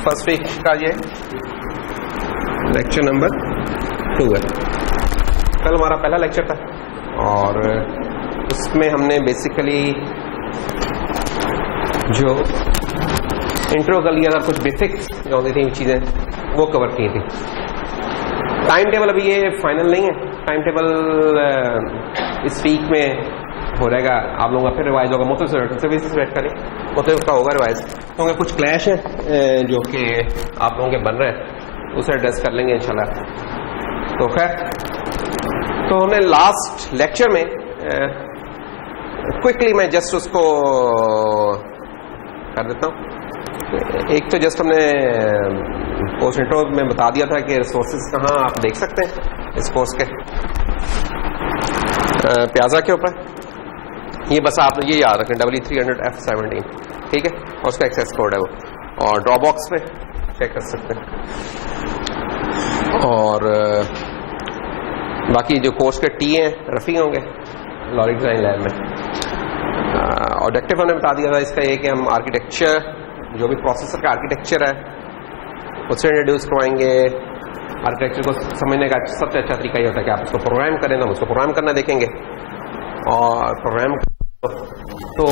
First week का ये lecture number 2 है। कल हमारा पहला लेक्चर था और उसमें हमने बेसिकली जो इंट्रो कर लिया था, कुछ बेसिक्स जो होती थी चीज़ें वो कवर की थी। टाइम टेबल अभी ये फाइनल नहीं है, टाइम टेबल इस वीक में हो रहेगा, आप लोगों का फिर रिवाइज होगा। मुख्तलिफ सर्विसेज वेट करें, मुख्तलिफ का होगा रिवाइज, क्योंकि कुछ क्लैश है जो कि आप लोगों के बन रहे हैं, उसे एड्रेस कर लेंगे इंशाल्लाह। तो खैर, तो हमने लास्ट लेक्चर में क्विकली मैं जस्ट उसको कर देता हूँ। एक तो जस्ट हमने कोर्स इंट्रो में बता दिया था कि रिसोर्सेज कहाँ आप देख सकते हैं इस कोर्स के, प्याजा के ऊपर। ये बस आप ये याद रखें W300F17, ठीक है, और उसका एक्सेस कोड है वो, और ड्रॉपबॉक्स पे चेक कर सकते हैं। और बाकी जो कोर्स के टी हैं रफ़ी होंगे लॉजिक डिज़ाइन लैब में। ऑब्जेक्टिव हमने बता दिया था इसका ये कि हम आर्किटेक्चर, जो भी प्रोसेसर का आर्किटेक्चर है उससे इंट्रोड्यूस करवाएंगे। आर्किटेक्चर को समझने का सबसे अच्छा तरीका ये होता है कि आप उसको प्रोग्राम करें, तो हम उसको प्रोग्राम करना देखेंगे। और प्रोग्राम तो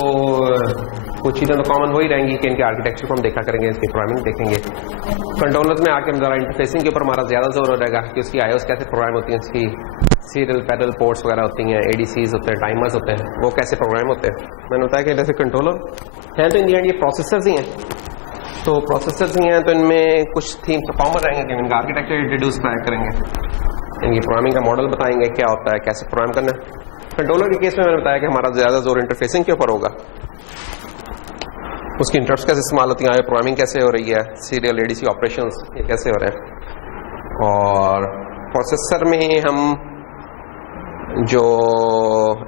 कुछ चीज़ें तो कॉमन हो ही रहेंगी कि इनके आर्किटेक्चर को हम देखा करेंगे, इसकी प्रोग्रामिंग देखेंगे। कंट्रोलर्स में आके हम ज़रा इंटरफेसिंग के ऊपर हमारा ज़्यादा जोर हो जाएगा कि उसकी आईओस कैसे प्रोग्राम होती हैं, उसकी सीरियल पैरेलल पोर्ट्स वगैरह होती हैं, एडीसीज होते हैं, टाइमर्स होते हैं, वो कैसे प्रोग्राम होते हैं। मैंने बताया कि जैसे कंट्रोलर हैं तो इन दी एंड ये प्रोसेसर्स ही हैं, तो प्रोसेसर्स ही हैं तो इनमें कुछ थीम्स कॉमन रहेंगे कि इनका आर्किटेक्चर इंट्रोड्यूस करेंगे, इनकी प्रोग्रामिंग का मॉडल बताएंगे क्या होता है, कैसे प्रोग्राम करना है। कंट्रोलर के केस में मैंने बताया कि हमारा ज्यादा जोर इंटरफेसिंग के ऊपर होगा, उसकी इंटरप्ट्स कैसे इस्तेमाल होती हैं, प्रोग्रामिंग कैसे हो रही है, सीरियल एडीसी ऑपरेशंस ये कैसे हो रहे हैं। और प्रोसेसर में हम जो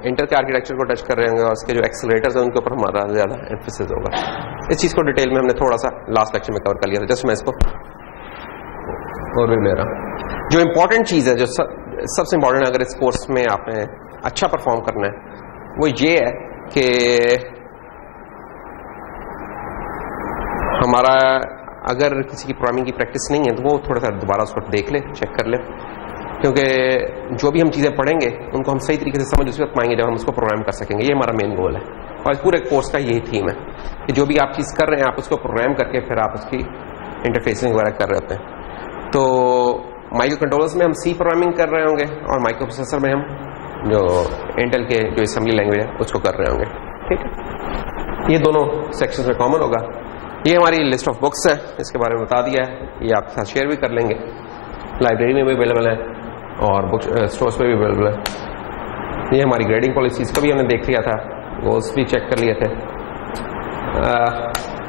इंटेल के आर्किटेक्चर को टच कर रहे होंगे और उसके जो एक्सेलरेटर्स हैं उनके ऊपर हमारा ज्यादा एम्फेसिस होगा। इस चीज को डिटेल में हमने थोड़ा सा लास्ट लेक्चर में कवर कर लिया था, जस्ट मैं इसको ओवरव्यू ले रहा हूं। जो इंपॉर्टेंट चीज है, जो सबसे इंपॉर्टेंट अगर इस कोर्स में आपने अच्छा परफॉर्म करना है, वो ये है कि हमारा अगर किसी की प्रोग्रामिंग की प्रैक्टिस नहीं है तो वो थोड़ा सा दोबारा उसको देख ले, चेक कर ले, क्योंकि जो भी हम चीज़ें पढ़ेंगे उनको हम सही तरीके से समझ उसी वक्त पाएंगे जब हम उसको प्रोग्राम कर सकेंगे। ये हमारा मेन गोल है और पूरे कोर्स का यही थीम है कि जो भी आप चीज़ कर रहे हैं आप उसको प्रोग्राम करके फिर आप उसकी इंटरफेसिंग वगैरह कर रहे होते हैं। तो माइक्रो कंट्रोलर्स में हम सी प्रोग्रामिंग कर रहे होंगे और माइक्रो प्रोसेसर में हम जो इंटेल के जो असेंबली लैंग्वेज है उसको कर रहे होंगे, ठीक है। ये दोनों सेक्शंस में कॉमन होगा। ये हमारी लिस्ट ऑफ बुक्स है, इसके बारे में बता दिया है, ये आपके साथ शेयर भी कर लेंगे। लाइब्रेरी में भी अवेलेबल है और बुक स्टोर्स पे भी अवेलेबल है। ये हमारी ग्रेडिंग पॉलिसीज का भी हमने देख लिया था, गोल्स भी चेक कर लिए थे।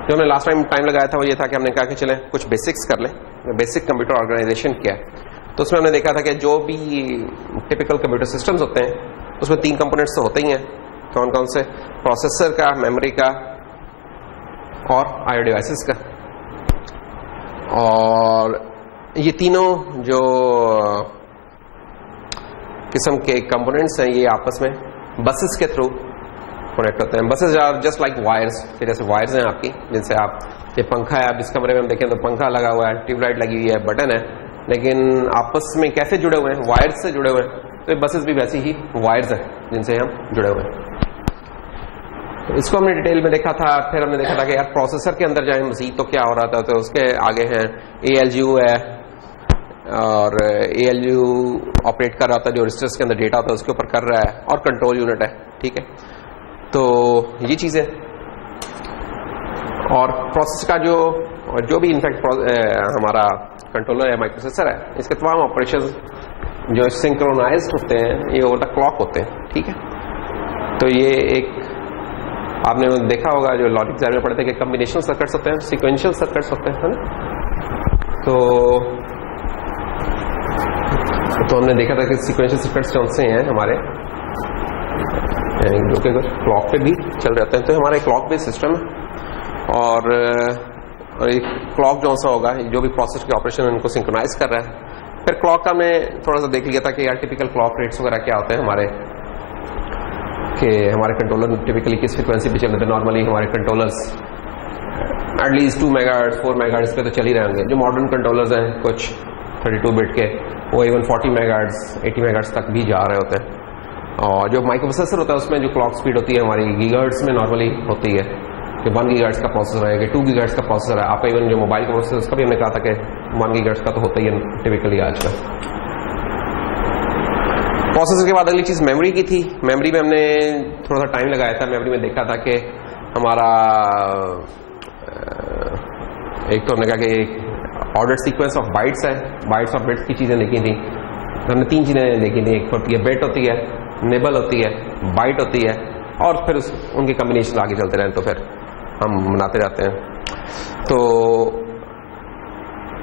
जो हमने लास्ट टाइम लगाया था वो ये था कि हमने कहा कि चलें कुछ बेसिक्स कर लें, बेसिक कंप्यूटर ऑर्गेनाइजेशन क्या है। तो उसमें हमने देखा था कि जो भी टिपिकल कंप्यूटर सिस्टम्स होते हैं उसमें 3 कंपोनेंट्स तो होते ही हैं। कौन कौन से? प्रोसेसर का, मेमोरी का और आईओ डिवाइसेस का। और ये तीनों जो किस्म के कंपोनेंट्स हैं ये आपस में बसेस के थ्रू कनेक्ट होते हैं। Buses are just like wires, जैसे वायर्स हैं आपकी, जिनसे आप, ये पंखा है, आप इस कमरे में हम देखें तो पंखा लगा हुआ है, ट्यूबलाइट लगी हुई है, बटन है, लेकिन आपस में कैसे जुड़े हुए हैं? वायर्स से जुड़े हुए हैं। तो ये बसेस भी वैसी ही वायर्स हैं जिनसे हम जुड़े हुए हैं। तो इसको हमने डिटेल में देखा था। फिर हमने देखा था कि यार प्रोसेसर के अंदर जाए मजीद तो क्या हो रहा था, तो उसके आगे हैं ALU है और ALU ऑपरेट कर रहा था, जो रजिस्टर्स के अंदर डेटा होता है उसके ऊपर कर रहा है, और कंट्रोल यूनिट है, ठीक है। तो ये चीज़ें, और प्रोसेस का जो भी इनफैक्ट हमारा कंट्रोलर है, माइक्रोप्रोसेसर है, इसके तमाम ऑपरेशन जो सिंक्रोनाइज होते हैं ये ओवर द क्लॉक होते हैं, ठीक है। तो ये एक आपने देखा होगा जो लॉजिक डिजाइन में पढ़े थे कि कॉम्बिनेशनल सर्किट्स होते हैं, सीक्वेंशियल सर्किट्स होते हैं, है ना। तो हमने देखा था कि सीक्वेंशियल सर्किट्स कौन से हैं हमारे, जो कि क्लॉक पे भी चल रहे हैं। तो हमारा एक क्लॉक बेस्ड सिस्टम है और एक क्लॉक जो सा होगा जो भी प्रोसेस के ऑपरेशन उनको सिंक्रोनाइज कर रहा है। फिर क्लॉक का मैं थोड़ा सा देख लिया था कि यार टिपिकल क्लॉक रेट्स वगैरह क्या होते हैं हमारे, कि हमारे कंट्रोलर टिपिकली किस फ्रिक्वेंसी पे चल रहे थे। नॉर्मली हमारे कंट्रोलर्स एटलीस्ट 2 मेगाहर्ट्ज 4 मेगाहर्ट्ज पे तो चल ही रहेंगे। जो मॉडर्न कंट्रोलर्स हैं कुछ 32 बिट के वो इवन 40 मेगाहर्ट्ज 80 मेगाहर्ट्ज तक भी जा रहे होते हैं। और जो माइक्रो प्रोसेसर होता है उसमें जो क्लॉक स्पीड होती है हमारी गीगाहर्ट्ज में नॉर्मली होती है कि 1 गीगाहर्ट्ज का प्रोसेसर है कि 2 गीगाहर्ट्ज का प्रोसेसर है। आपका इवन जो मोबाइल का प्रोसेसर उसका भी हमने कहा था कि 1 गीगाहर्ट्ज का तो होता ही है टिपिकली आजकल। प्रोसेसर के बाद अगली चीज मेमोरी की थी। मेमोरी में हमने थोड़ा सा टाइम लगाया था। मेमोरी में देखा था कि हमारा एक तो हमने कहा कि ऑर्डर सीक्वेंस ऑफ बाइट्स है, बाइट्स ऑफ बिट्स की चीजें देखी थी। तो हमने 3 चीजें देखी थी, एक होती है बिट होती है, निबल होती है, बाइट होती है और फिर उनके कॉम्बिनेशन आगे चलते रहें तो फिर हम बनाते जाते हैं। तो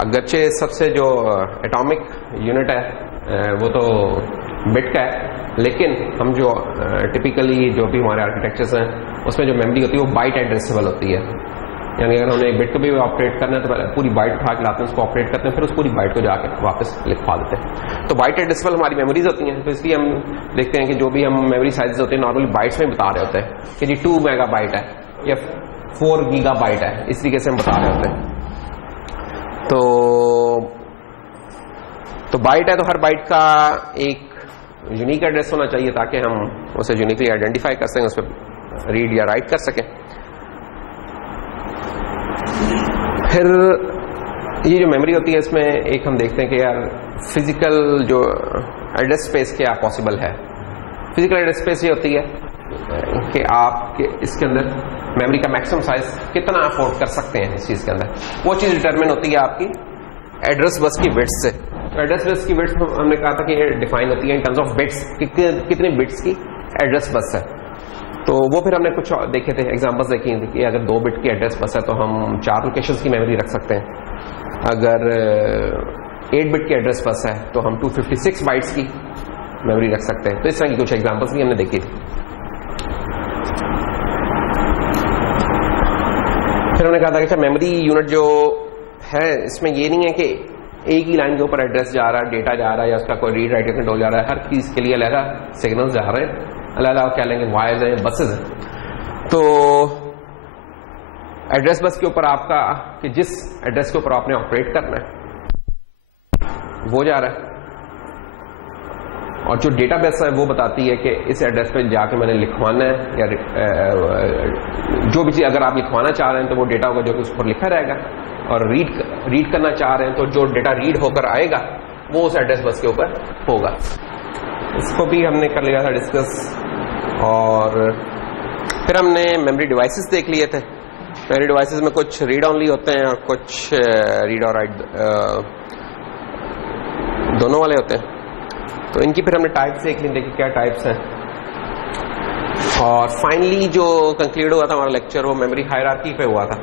अगरचे सबसे जो एटॉमिक यूनिट है वो तो बिट का है, लेकिन हम जो टिपिकली जो भी हमारे आर्किटेक्चर्स हैं उसमें जो मेमोरी होती है वो बाइट एड्रेसेबल होती है। यानी अगर हमने एक बिट को भी ऑपरेट करना है तो पूरी बाइट उठा के लाते हैं, उसको ऑपरेट करते हैं, फिर उस पूरी बाइट को जाके वापस लिखवा देते हैं। तो बाइट एड्रेसेबल हमारी मेमोरीज होती हैं। तो इसलिए हम देखते हैं कि जो भी हम मेमोरी साइज होते हैं नॉर्मली बाइट्स में बता रहे होते हैं कि जी 2 मेगाबाइट है या 4 गीगाबाइट है, इस तरीके से हम बता रहे होते हैं। तो बाइट है तो हर बाइट का एक यूनिक एड्रेस होना चाहिए ताकि हम उसे यूनिकली आइडेंटिफाई कर सकें, उस पर रीड या राइट कर सकें। फिर ये जो मेमोरी होती है इसमें एक हम देखते हैं कि यार फिजिकल जो एड्रेस स्पेस क्या पॉसिबल है। फिजिकल एड्रेस स्पेस ये होती है कि आप इसके अंदर मेमोरी का मैक्सिमम साइज कितना अफोर्ड कर सकते हैं इस चीज के अंदर, वो चीज डिटरमिन होती है आपकी एड्रेस बस की विड्थ से। तो एड्रेस बस की विड्थ हमने कहा था कि ये डिफाइन होती है इन टर्म्स ऑफ बिट्स, कितने बिट्स की एड्रेस बस है। तो वो फिर हमने कुछ देखे थे, एग्जांपल्स देखी थी कि अगर 2 बिट की एड्रेस बस है तो हम 4 लोकेशंस की मेमोरी रख सकते हैं। अगर 8 बिट की एड्रेस बस है तो हम 256 बाइट्स की मेमोरी रख सकते हैं। तो इस तरह की कुछ एग्जांपल्स भी हमने देखी थी। फिर हमने कहा था कि मेमोरी यूनिट जो है इसमें ये नहीं है कि एक ही लाइन के ऊपर एड्रेस जा रहा है, डेटा जा रहा है या उसका कोई रीड राइट कंट्रोल जा रहा है। हर चीज के लिए अलग सिग्नल्स जा रहे हैं, अलग क्या लेंगे वायर्स हैं, बसेज हैं। तो एड्रेस बस के ऊपर आपका कि जिस एड्रेस के ऊपर आपने ऑपरेट करना है वो जा रहा है, और जो डेटाबेस है वो बताती है कि इस एड्रेस पे जाके मैंने लिखवाना है या जो भी चीज अगर आप लिखवाना चाह रहे हैं तो वो डेटा होगा जो कि उस पर लिखा रहेगा, और रीड करना चाह रहे हैं तो जो डेटा रीड होकर आएगा वो उस एड्रेस बस के ऊपर होगा। इसको भी हमने कर लिया था डिस्कस। और फिर हमने मेमोरी डिवाइसेस देख लिए थे। मेमोरी डिवाइसेस में कुछ रीड ऑनली होते हैं और कुछ रीड और राइट दोनों वाले होते हैं। तो इनकी फिर हमने टाइप्स देख ली, देखिए क्या टाइप्स हैं। और फाइनली जो कंक्लूड हुआ था हमारा लेक्चर वो मेमोरी हायरार्की पे हुआ था।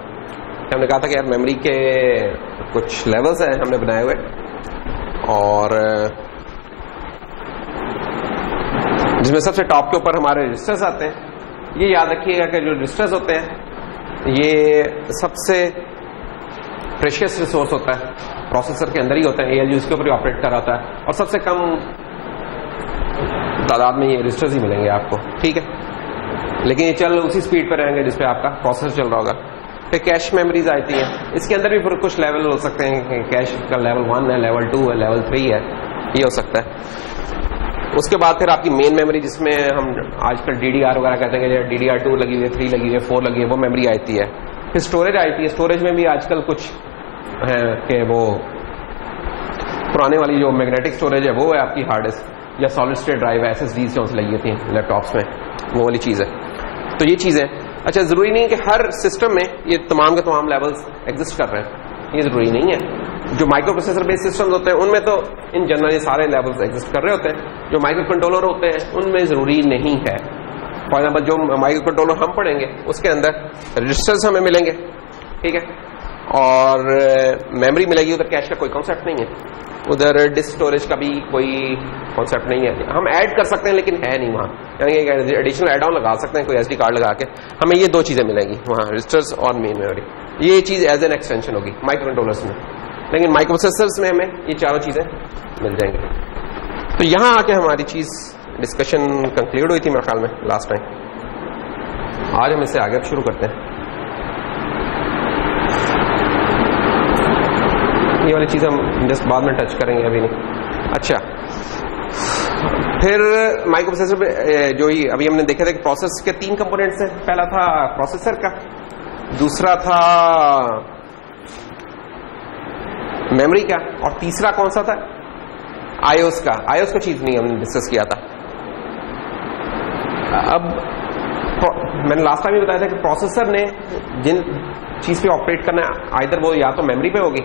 हमने कहा था कि यार मेमोरी के कुछ लेवल्स हैं हमने बनाए हुए, और जिसमें सबसे टॉप के ऊपर हमारे रजिस्टर्स आते हैं। ये याद रखिएगा कि जो रजिस्टर्स होते हैं ये सबसे प्रेशियस रिसोर्स होता है, प्रोसेसर के अंदर ही होता है, ALU इसके ऊपर ही ऑपरेट कर रहा होता है, और सबसे कम तादाद में ये रजिस्टर्स ही मिलेंगे आपको, ठीक है। लेकिन ये चल उसी स्पीड पर रहेंगे जिसपे आपका प्रोसेसर चल रहा होगा। फिर कैश मेमोरीज आती हैं, इसके अंदर भी फिर कुछ लेवल हो सकते हैं, कैश का लेवल 1 है, लेवल 2 है, लेवल 3 है, ये हो सकता है। उसके बाद फिर आपकी मेन मेमोरी जिसमें हम आजकल DDR वगैरह कहते हैं कि DDR2 लगी हुई है, 3 लगी हुई है, 4 लगी है, वो मेमोरी आती है। फिर स्टोरेज आती है। स्टोरेज में भी आजकल कुछ है कि वो पुराने वाली जो मैग्नेटिक स्टोरेज है वो है आपकी हार्ड डिस्क, या सॉलिड स्टेट ड्राइव है, SSD जो लगी थी लैपटॉप्स में, वो वाली चीज है। तो ये चीज है। अच्छा, जरूरी नहीं है कि हर सिस्टम में ये तमाम के तमाम लेवल्स एग्जिस्ट कर रहे हैं, ये जरूरी नहीं है। जो माइक्रो प्रोसेसर बेस्ड सिस्टम्स होते हैं उनमें तो इन जनरल ये सारे लेवल्स एग्जिस्ट कर रहे होते हैं। जो माइक्रो कंट्रोलर होते हैं उनमें जरूरी नहीं है। फॉर एग्जाम्पल जो माइक्रो कंट्रोलर हम पढ़ेंगे उसके अंदर रजिस्टर्स हमें मिलेंगे, ठीक है, और मेमोरी मिलेगी। उधर कैश का कोई कॉन्सेप्ट नहीं है, उधर डिस्क स्टोरेज का भी कोई कॉन्सेप्ट नहीं है। हम ऐड कर सकते हैं लेकिन है नहीं वहाँ, यानी एडिशनल एड ऑन लगा सकते हैं कोई SD कार्ड लगा के, हमें ये 2 चीजें मिलेंगी वहाँ, रजिस्टर्स और मेन मेमोरी। ये चीज एज एन एक्सटेंशन होगी माइक्रो कंट्रोलर्स में, लेकिन माइक्रो प्रोसेसर्स में हमें ये चारों चीजें मिल जाएंगी। तो यहां आके हमारी चीज डिस्कशन कंक्लूड हुई थी मेरे ख्याल में लास्ट टाइम। आज हम इससे आगे शुरू करते हैं। ये वाली चीज हम जस्ट बाद में टच करेंगे, अभी नहीं। अच्छा, फिर माइक्रो प्रोसेसर पे जो ही अभी हमने देखा था कि प्रोसेस के 3 कंपोनेंट्स हैं। पहला था प्रोसेसर का, दूसरा था मेमोरी का, और तीसरा कौन सा था? आईओएस का। आईओएस का चीज नहीं हमने डिस्कस किया था। अब मैंने लास्ट टाइम ही बताया था कि प्रोसेसर ने जिन चीज पे ऑपरेट करना है, आइदर वो या तो मेमोरी पे होगी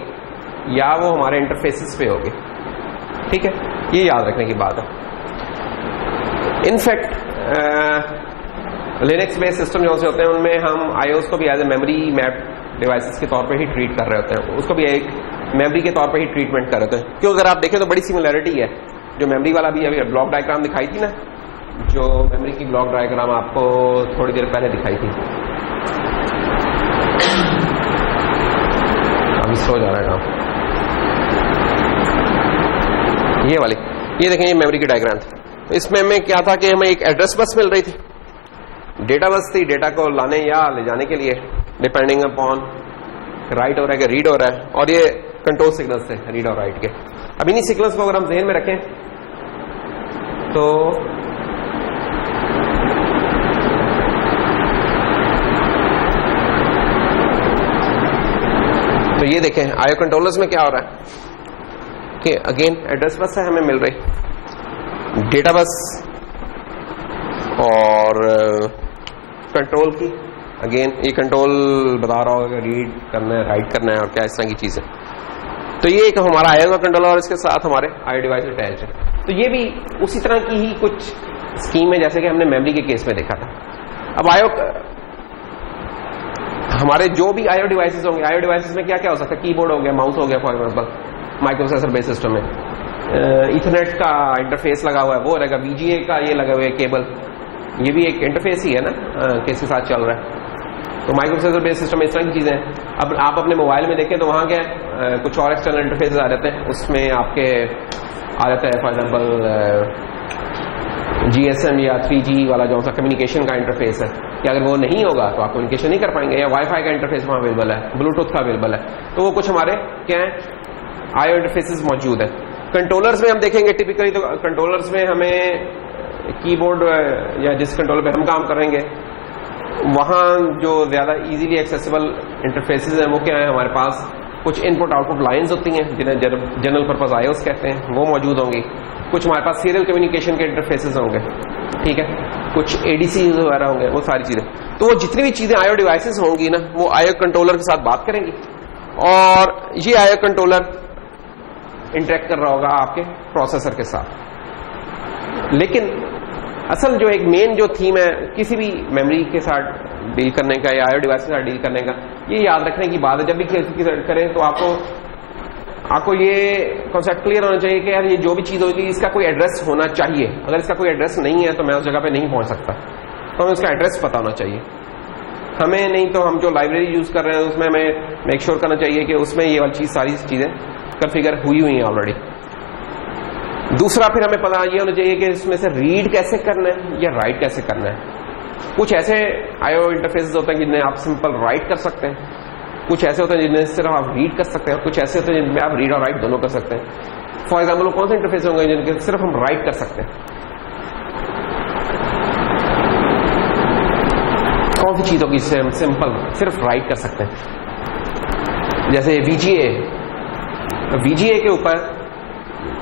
या वो हमारे इंटरफेसेस पे होगी। ठीक है, ये याद रखने की बात है। इनफैक्ट लिनक्स बेस्ड सिस्टम जो होते हैं उनमें हम आईओएस को भी as a memory map devices के तौर पे ही ट्रीट कर रहे होते हैं, उसको भी एक मेमोरी के तौर पे ही ट्रीटमेंट कर रहे होते हैं। क्यों? अगर आप देखें तो बड़ी सिमिलरिटी है। जो मेमोरी वाला भी अभी ब्लॉक डायग्राम दिखाई थी ना, जो मेमोरी की ब्लॉक डायग्राम आपको थोड़ी देर पहले दिखाई थी, अभी सो जा रहा है काम, ये वाली, ये देखें, ये मेमोरी की डायग्राम थी। इसमें हमें क्या था कि हमें एक एड्रेस बस मिल रही थी, डेटा बस थी, डेटा को लाने या ले जाने के लिए, डिपेंडिंग अपॉन राइट हो रहा है कि रीड हो रहा है, और ये कंट्रोल सिग्नल्स थे रीड और राइट के। अब इन्हीं सिग्नल्स को अगर हम ध्यान में रखें तो ये देखें आईओ कंट्रोलर्स में क्या हो रहा है कि अगेन एड्रेस बस है हमें मिल रही, डेटा बस और कंट्रोल की, अगेन ये कंट्रोल बता रहा होगा रीड करना है, राइट करना है और क्या इस तरह की चीजें। तो ये एक हमारा आईओ का कंट्रोलर और इसके साथ हमारे आईओ डिवाइस अटैच है। तो ये भी उसी तरह की ही कुछ स्कीम है जैसे कि हमने मेमोरी के केस में देखा था। अब आईओ हमारे जो भी आईओ डिवाइसेस होंगे, आईओ डिवाइसेस में क्या क्या हो सकता है? कीबोर्ड हो गया, माउस हो गया, for example micro processor based system में इथरनेट का इंटरफेस लगा हुआ है, वो रहेगा, वीजीए का ये लगा हुआ है केबल, ये भी एक इंटरफेस ही है ना, किसके साथ चल रहा है। तो माइक्रो प्रोसेसर बेस्ड सिस्टम में इस तरह की चीजें हैं। अब आप अपने मोबाइल में देखें तो वहां क्या कुछ और एक्सटर्नल इंटरफेसेस आ जाते हैं, उसमें आपके आ जाता है फॉर एग्जाम्पल जीएसएम या 3G वाला जो सा कम्युनिकेशन का इंटरफेस है, कि अगर वो नहीं होगा तो आप कम्युनिकेशन नहीं कर पाएंगे, या वाईफाई का इंटरफेस वहां अवेलेबल है, ब्लूटूथ का अवेलेबल है। तो वो कुछ हमारे क्या है आईओ इंटरफेसेस मौजूद है। कंट्रोलर्स में हम देखेंगे टिपिकली, तो कंट्रोलर्स में हमें कीबोर्ड या जिस कंट्रोलर पे हम काम करेंगे वहां जो ज्यादा इजीली एक्सेसिबल इंटरफेसेस हैं वो क्या है, हमारे पास कुछ इनपुट आउटपुट लाइंस होती हैं जिन्हें जनरल पर्पस आईओस कहते हैं, वो मौजूद होंगी। कुछ हमारे पास सीरियल कम्युनिकेशन के इंटरफेसेस होंगे, ठीक है, कुछ एडीसी वगैरह होंगे, वो सारी चीजें। तो वो जितनी भी चीजें आईओ डिवाइसेस होंगी ना, वो आईओ कंट्रोलर के साथ बात करेंगी, और ये आईओ कंट्रोलर इंटरेक्ट कर रहा होगा आपके प्रोसेसर के साथ। लेकिन असल जो एक मेन जो थीम है किसी भी मेमोरी के साथ डील करने का या आईओ डिवाइस के साथ डील करने का, ये याद रखने की बात है। जब भी करें तो आपको ये कॉन्सेप्ट क्लियर होना चाहिए कि यार ये जो भी चीज होगी इसका कोई एड्रेस होना चाहिए। अगर इसका कोई एड्रेस नहीं है तो मैं उस जगह पे नहीं पहुंच सकता, तो हमें उसका एड्रेस पता होना चाहिए हमें। नहीं तो हम जो लाइब्रेरी यूज कर रहे हैं उसमें हमें मेक श्योर करना चाहिए कि उसमें ये वाली चीज सारी चीजें कॉन्फ़िगर हुई है ऑलरेडी। दूसरा फिर हमें पता ये होना चाहिए कि इसमें से रीड कैसे करना है या राइट कैसे करना है। कुछ ऐसे आईओ इंटरफेसेस होते हैं जिन्हें आप सिंपल राइट कर सकते हैं, कुछ ऐसे होते हैं जिन्हें सिर्फ आप रीड कर सकते हैं, कुछ ऐसे होते हैं जिनमें आप रीड और राइट दोनों कर सकते हैं। फॉर एग्जाम्पल कौन से इंटरफेस होंगे जिनके सिर्फ हम राइट कर सकते हैं? कौन सी चीज होगी जिससे हम सिंपल सिर्फ राइट कर सकते हैं? जैसे वीजीए के ऊपर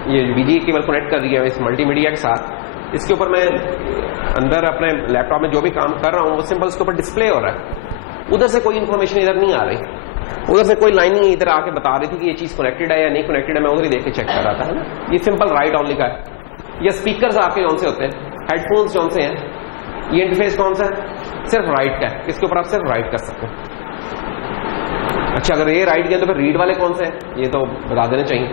ये वीजीए केबल कनेक्ट कर दिया है इस मल्टीमीडिया के साथ, इसके ऊपर मैं अंदर अपने लैपटॉप में जो भी काम कर रहा हूं वो सिंपल उसके ऊपर डिस्प्ले हो रहा है। उधर से कोई इन्फॉर्मेशन इधर नहीं आ रही, उधर से कोई लाइन नहीं इधर आके बता रही थी कि ये चीज कनेक्टेड है या नहीं कनेक्टेड है, मैं उधर ही देख के चेक कर रहा था, है ना। ये सिंपल राइट ऑनली का है। या स्पीकर्स आपके कौन से होते हैं, हेडफोन्स कौन से हैं, ये इंटरफेस कौन सा है, सिर्फ राइट का है, इसके ऊपर आप सिर्फ राइट कर सकते हैं। अच्छा, अगर ये राइट किया तो फिर रीड वाले कौन से हैं, ये तो बता देना चाहिए,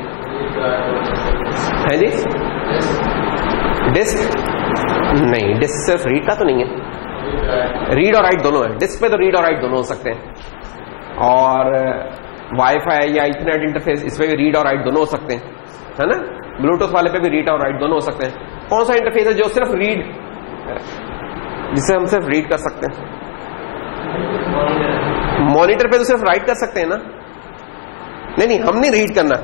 है जी। डिस्क नहीं, डिस्क सिर्फ रीड का तो नहीं है, रीड और राइट दोनों है। डिस्क पे तो रीड और राइट दोनों हो सकते हैं, और वाईफाई या इथरनेट इंटरफेस इस पे भी रीड और राइट दोनों हो सकते हैं, है ना। ब्लूटूथ वाले पे भी रीड और राइट दोनों हो सकते हैं। कौन सा इंटरफेस है जो सिर्फ रीड, जिसे हम सिर्फ रीड कर सकते हैं? मॉनिटर पे तो सिर्फ राइट कर सकते हैं ना, नहीं हम नहीं रीड करना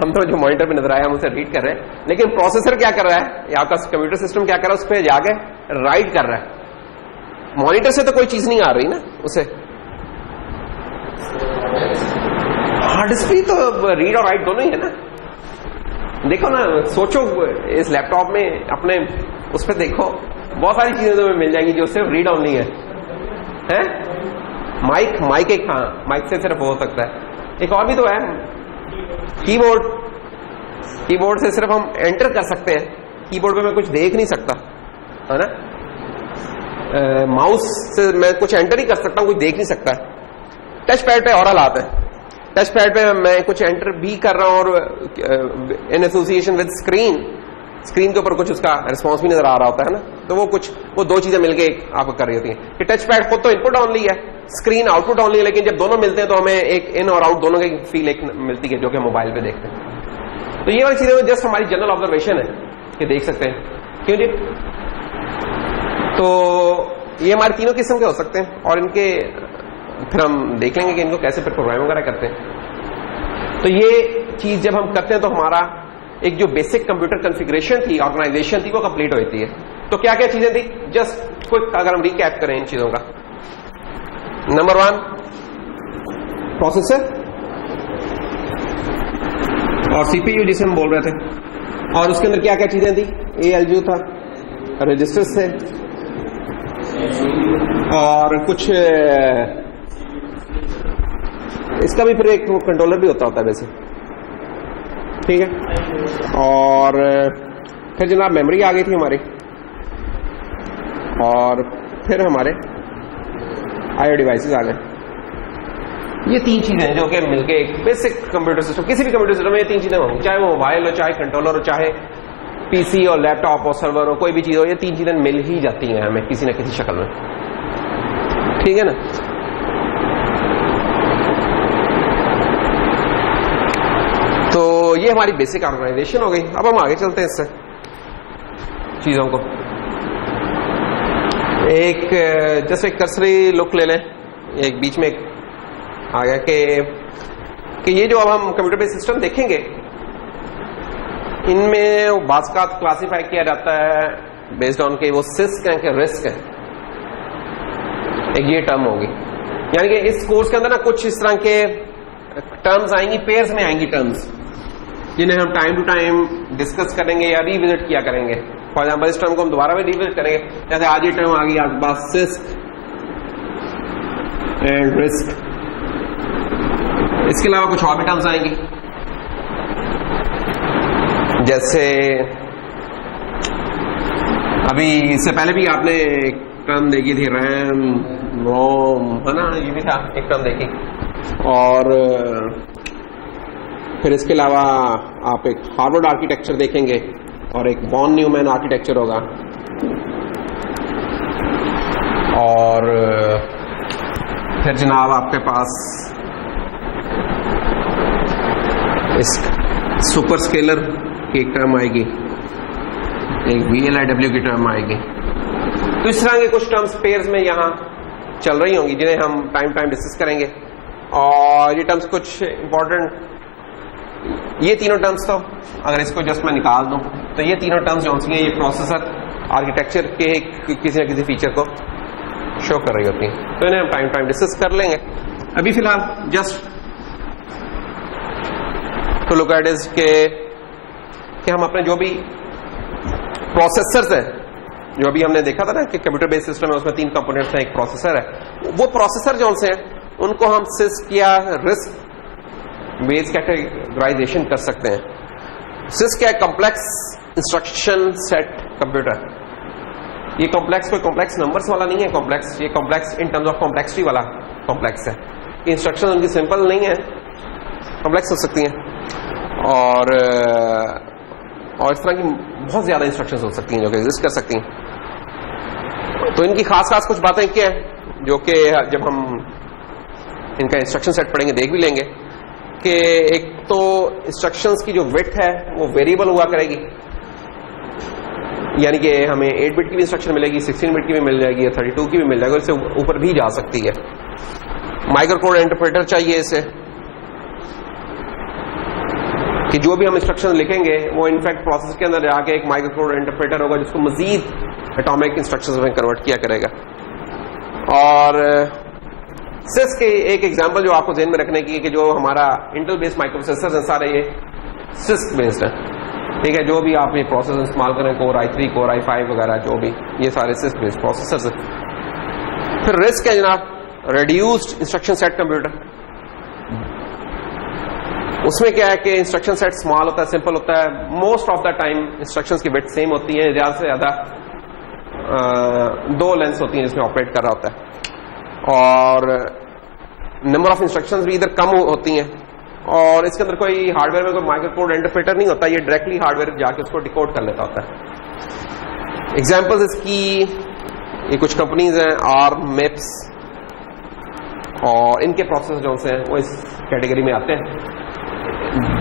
हम तो जो मॉनिटर पे नजर आया हम उसे रीड कर रहे हैं, लेकिन प्रोसेसर क्या कर रहा है या आपका कंप्यूटर सिस्टम क्या कर रहा है, उस पर जाके राइट कर रहा है। मॉनिटर से तो कोई चीज नहीं आ रही ना उसे। हार्ड डिस्क भी तो रीड और राइट दोनों ही है ना। देखो ना, सोचो इस लैपटॉप में अपने उस पर देखो, बहुत सारी चीजें तुम्हें मिल जाएंगी जो सिर्फ रीड ऑनली है। माइक एक, हाँ माइक से सिर्फ हो सकता है। एक और भी तो है, कीबोर्ड से सिर्फ हम एंटर कर सकते हैं, कीबोर्ड पे मैं कुछ देख नहीं सकता, है ना। माउस से मैं कुछ एंटर ही कर सकता हूं, कुछ देख नहीं सकता। टच पैड पे और हालात है, टच पैड पे मैं कुछ एंटर भी कर रहा हूं और इन एसोसिएशन विद स्क्रीन के ऊपर कुछ उसका रिस्पॉन्स भी नजर आ रहा होता है ना। तो वो दो चीजें मिलके आपको कर रही होती हैं कि टच पैड खुद तो इनपुट ऑनली है, स्क्रीन आउटपुट ऑनली है, लेकिन जब दोनों मिलते हैं तो हमें एक इन और आउट दोनों की फील एक मिलती है जो कि मोबाइल पे देखते हैं। तो ये वाली चीजें जस्ट हमारी जनरल ऑब्जर्वेशन है कि देख सकते हैं, क्यों जी। तो ये हमारे तीनों किस्म के हो सकते हैं और इनके फिर हम देख लेंगे कि इनको कैसे फिर प्रोग्राम वगैरह करते हैं। तो ये चीज जब हम करते हैं तो हमारा एक जो बेसिक कंप्यूटर कॉन्फ़िगरेशन थी, ऑर्गेनाइजेशन थी, वो कंप्लीट होती है। तो क्या क्या चीजें थी, जस्ट क्विक अगर हम रिकैप करें इन चीजों का। नंबर 1 प्रोसेसर और सीपीयू जिसे हम बोल रहे थे, और उसके अंदर क्या क्या चीजें थी, ALU था, रजिस्टर्स थे और कुछ इसका भी फिर एक कंट्रोलर भी होता है वैसे, ठीक है। और फिर जनाब मेमोरी आ गई थी हमारी, और फिर हमारे IO डिवाइसेस आ गए। ये 3 चीजें जो कि मिलके एक बेसिक कंप्यूटर सिस्टम, किसी भी कंप्यूटर सिस्टम में ये 3 चीजें होंगी, चाहे वो मोबाइल हो, चाहे कंट्रोलर हो, चाहे PC और लैपटॉप और सर्वर हो, कोई भी चीज हो, ये 3 चीजें मिल ही जाती हैं हमें किसी न किसी शक्ल में, ठीक है ना। तो ये हमारी बेसिक ऑर्गेनाइजेशन हो गई। अब हम आगे चलते हैं इससे चीजों को, एक जैसे कर्सरी लुक ले लें। एक बीच में आ गया कि ये जो अब हम कंप्यूटर बेस्ड सिस्टम देखेंगे, इनमें बाज़-औक़ात क्लासिफाई किया जाता है बेस्ड ऑन के वो सिस्क है कि रिस्क है। एक ये टर्म होगी, यानी कि इस कोर्स के अंदर ना कुछ इस तरह के टर्म्स आएंगी, पेयर्स में आएंगी टर्म्स, जिन्हें हम टाइम टू टाइम डिस्कस करेंगे या रिविजिट किया करेंगे। फॉर एग्जाम्पल इस टर्म को हम दोबारा भी रिविजिट करेंगे, जैसे आज ये टर्म आ गई आपके पास सिस्क एंड रिस्क। इसके अलावा कुछ और भी टर्म्स आएंगी, जैसे अभी इससे पहले भी आपने एक टर्म देखी थी रैम रोम, है ना, ये भी था एक टर्म देखी। और फिर इसके अलावा आप एक हार्वर्ड आर्किटेक्चर देखेंगे और एक वॉन न्यूमैन आर्किटेक्चर होगा। और फिर जनाब आपके पास इस सुपर स्केलर की एक टर्म आएगी, एक VLIW की टर्म आएगी। तो इस तरह के कुछ टर्म्स पेयर्स में यहां चल रही होंगी, जिन्हें हम टाइम टाइम डिस्कस करेंगे। और ये टर्म्स कुछ इंपॉर्टेंट, ये तीनों टर्म्स तो अगर इसको जस्ट मैं निकाल दूं तो ये तीनों टर्म्स जो सी हैं, ये प्रोसेसर आर्किटेक्चर के किसी न किसी फीचर को शो कर रही होती हैं। तो इन्हें हम टाइम टाइम डिस्कस कर लेंगे। अभी फिलहाल just to look at is कि हम अपने जो भी प्रोसेसर्स है, जो अभी हमने देखा था ना कि कंप्यूटर बेस्ड सिस्टम है, उसमें 3 कंपोनेंट्स हैं, एक प्रोसेसर है, वो प्रोसेसर जो से हैं उनको हम सिस्क या रिस्क बेस्ड कैटेगराइजेशन कर सकते हैं। सिस्क है कॉम्प्लेक्स इंस्ट्रक्शन सेट कंप्यूटर। ये कॉम्प्लेक्स कोई कॉम्प्लेक्स नंबर्स वाला नहीं है कॉम्प्लेक्स, ये complex in terms of complexity वाला कॉम्प्लेक्स है। इंस्ट्रक्शन उनकी सिंपल नहीं है, कॉम्प्लेक्स हो सकती हैं और इस तरह की बहुत ज्यादा इंस्ट्रक्शंस हो सकती हैं जो कि एग्जिस्ट कर सकती हैं। तो इनकी खास कुछ बातें क्या है जो कि जब हम इनका इंस्ट्रक्शन सेट पढ़ेंगे देख भी लेंगे कि एक तो इंस्ट्रक्शंस की जो विड्थ है वो वेरिएबल हुआ करेगी, यानी कि हमें 8 बिट की भी इंस्ट्रक्शन मिलेगी, 16 बिट की भी मिल जाएगी, 32 की भी मिल जाएगी, इससे ऊपर भी जा सकती है। माइक्रो कोड इंटरप्रेटर चाहिए इसे, कि जो भी हम इंस्ट्रक्शन लिखेंगे वो इनफैक्ट प्रोसेस के अंदर जाके एक माइक्रो कोड इंटरप्रेटर होगा जिसको मजीद एटॉमिक इंस्ट्रक्शंस में कन्वर्ट किया करेगा। और सिस के एक एग्जांपल जो आपको ध्यान में रखने की है कि जो हमारा इंटेल बेस्ड माइक्रोप्रोसेसर्स हैं सारे ये सिस बेस्ड है, ठीक है। जो भी आप ये प्रोसेसर इस्तेमाल करें, कोर i3, कोर i5 वगैरह, जो भी ये सारे सिस बेस्ड प्रोसेसर्स हैं। फिर रिस्क है जनाब, रिड्यूस्ड इंस्ट्रक्शन सेट कंप्यूटर। उसमें क्या है कि इंस्ट्रक्शन सेट स्मॉल होता है, सिंपल होता है, most of the time instructions की बिट सेम होती है, ज्यादा से ज्यादा 2 लेंस होती हैं जिसमें ऑपरेट कर रहा होता है, और नंबर ऑफ इंस्ट्रक्शंस भी इधर कम होती हैं, और इसके अंदर कोई हार्डवेयर में कोई माइक्रो कोड इंटरप्रेटर नहीं होता, ये डायरेक्टली हार्डवेयर जाके उसको डिकोड कर लेता होता है। एग्जांपल्स इसकी ये कुछ कंपनीज हैं, आर्म, मेप्स, और इनके प्रोसेसर जो हैं वो इस कैटेगरी में आते हैं।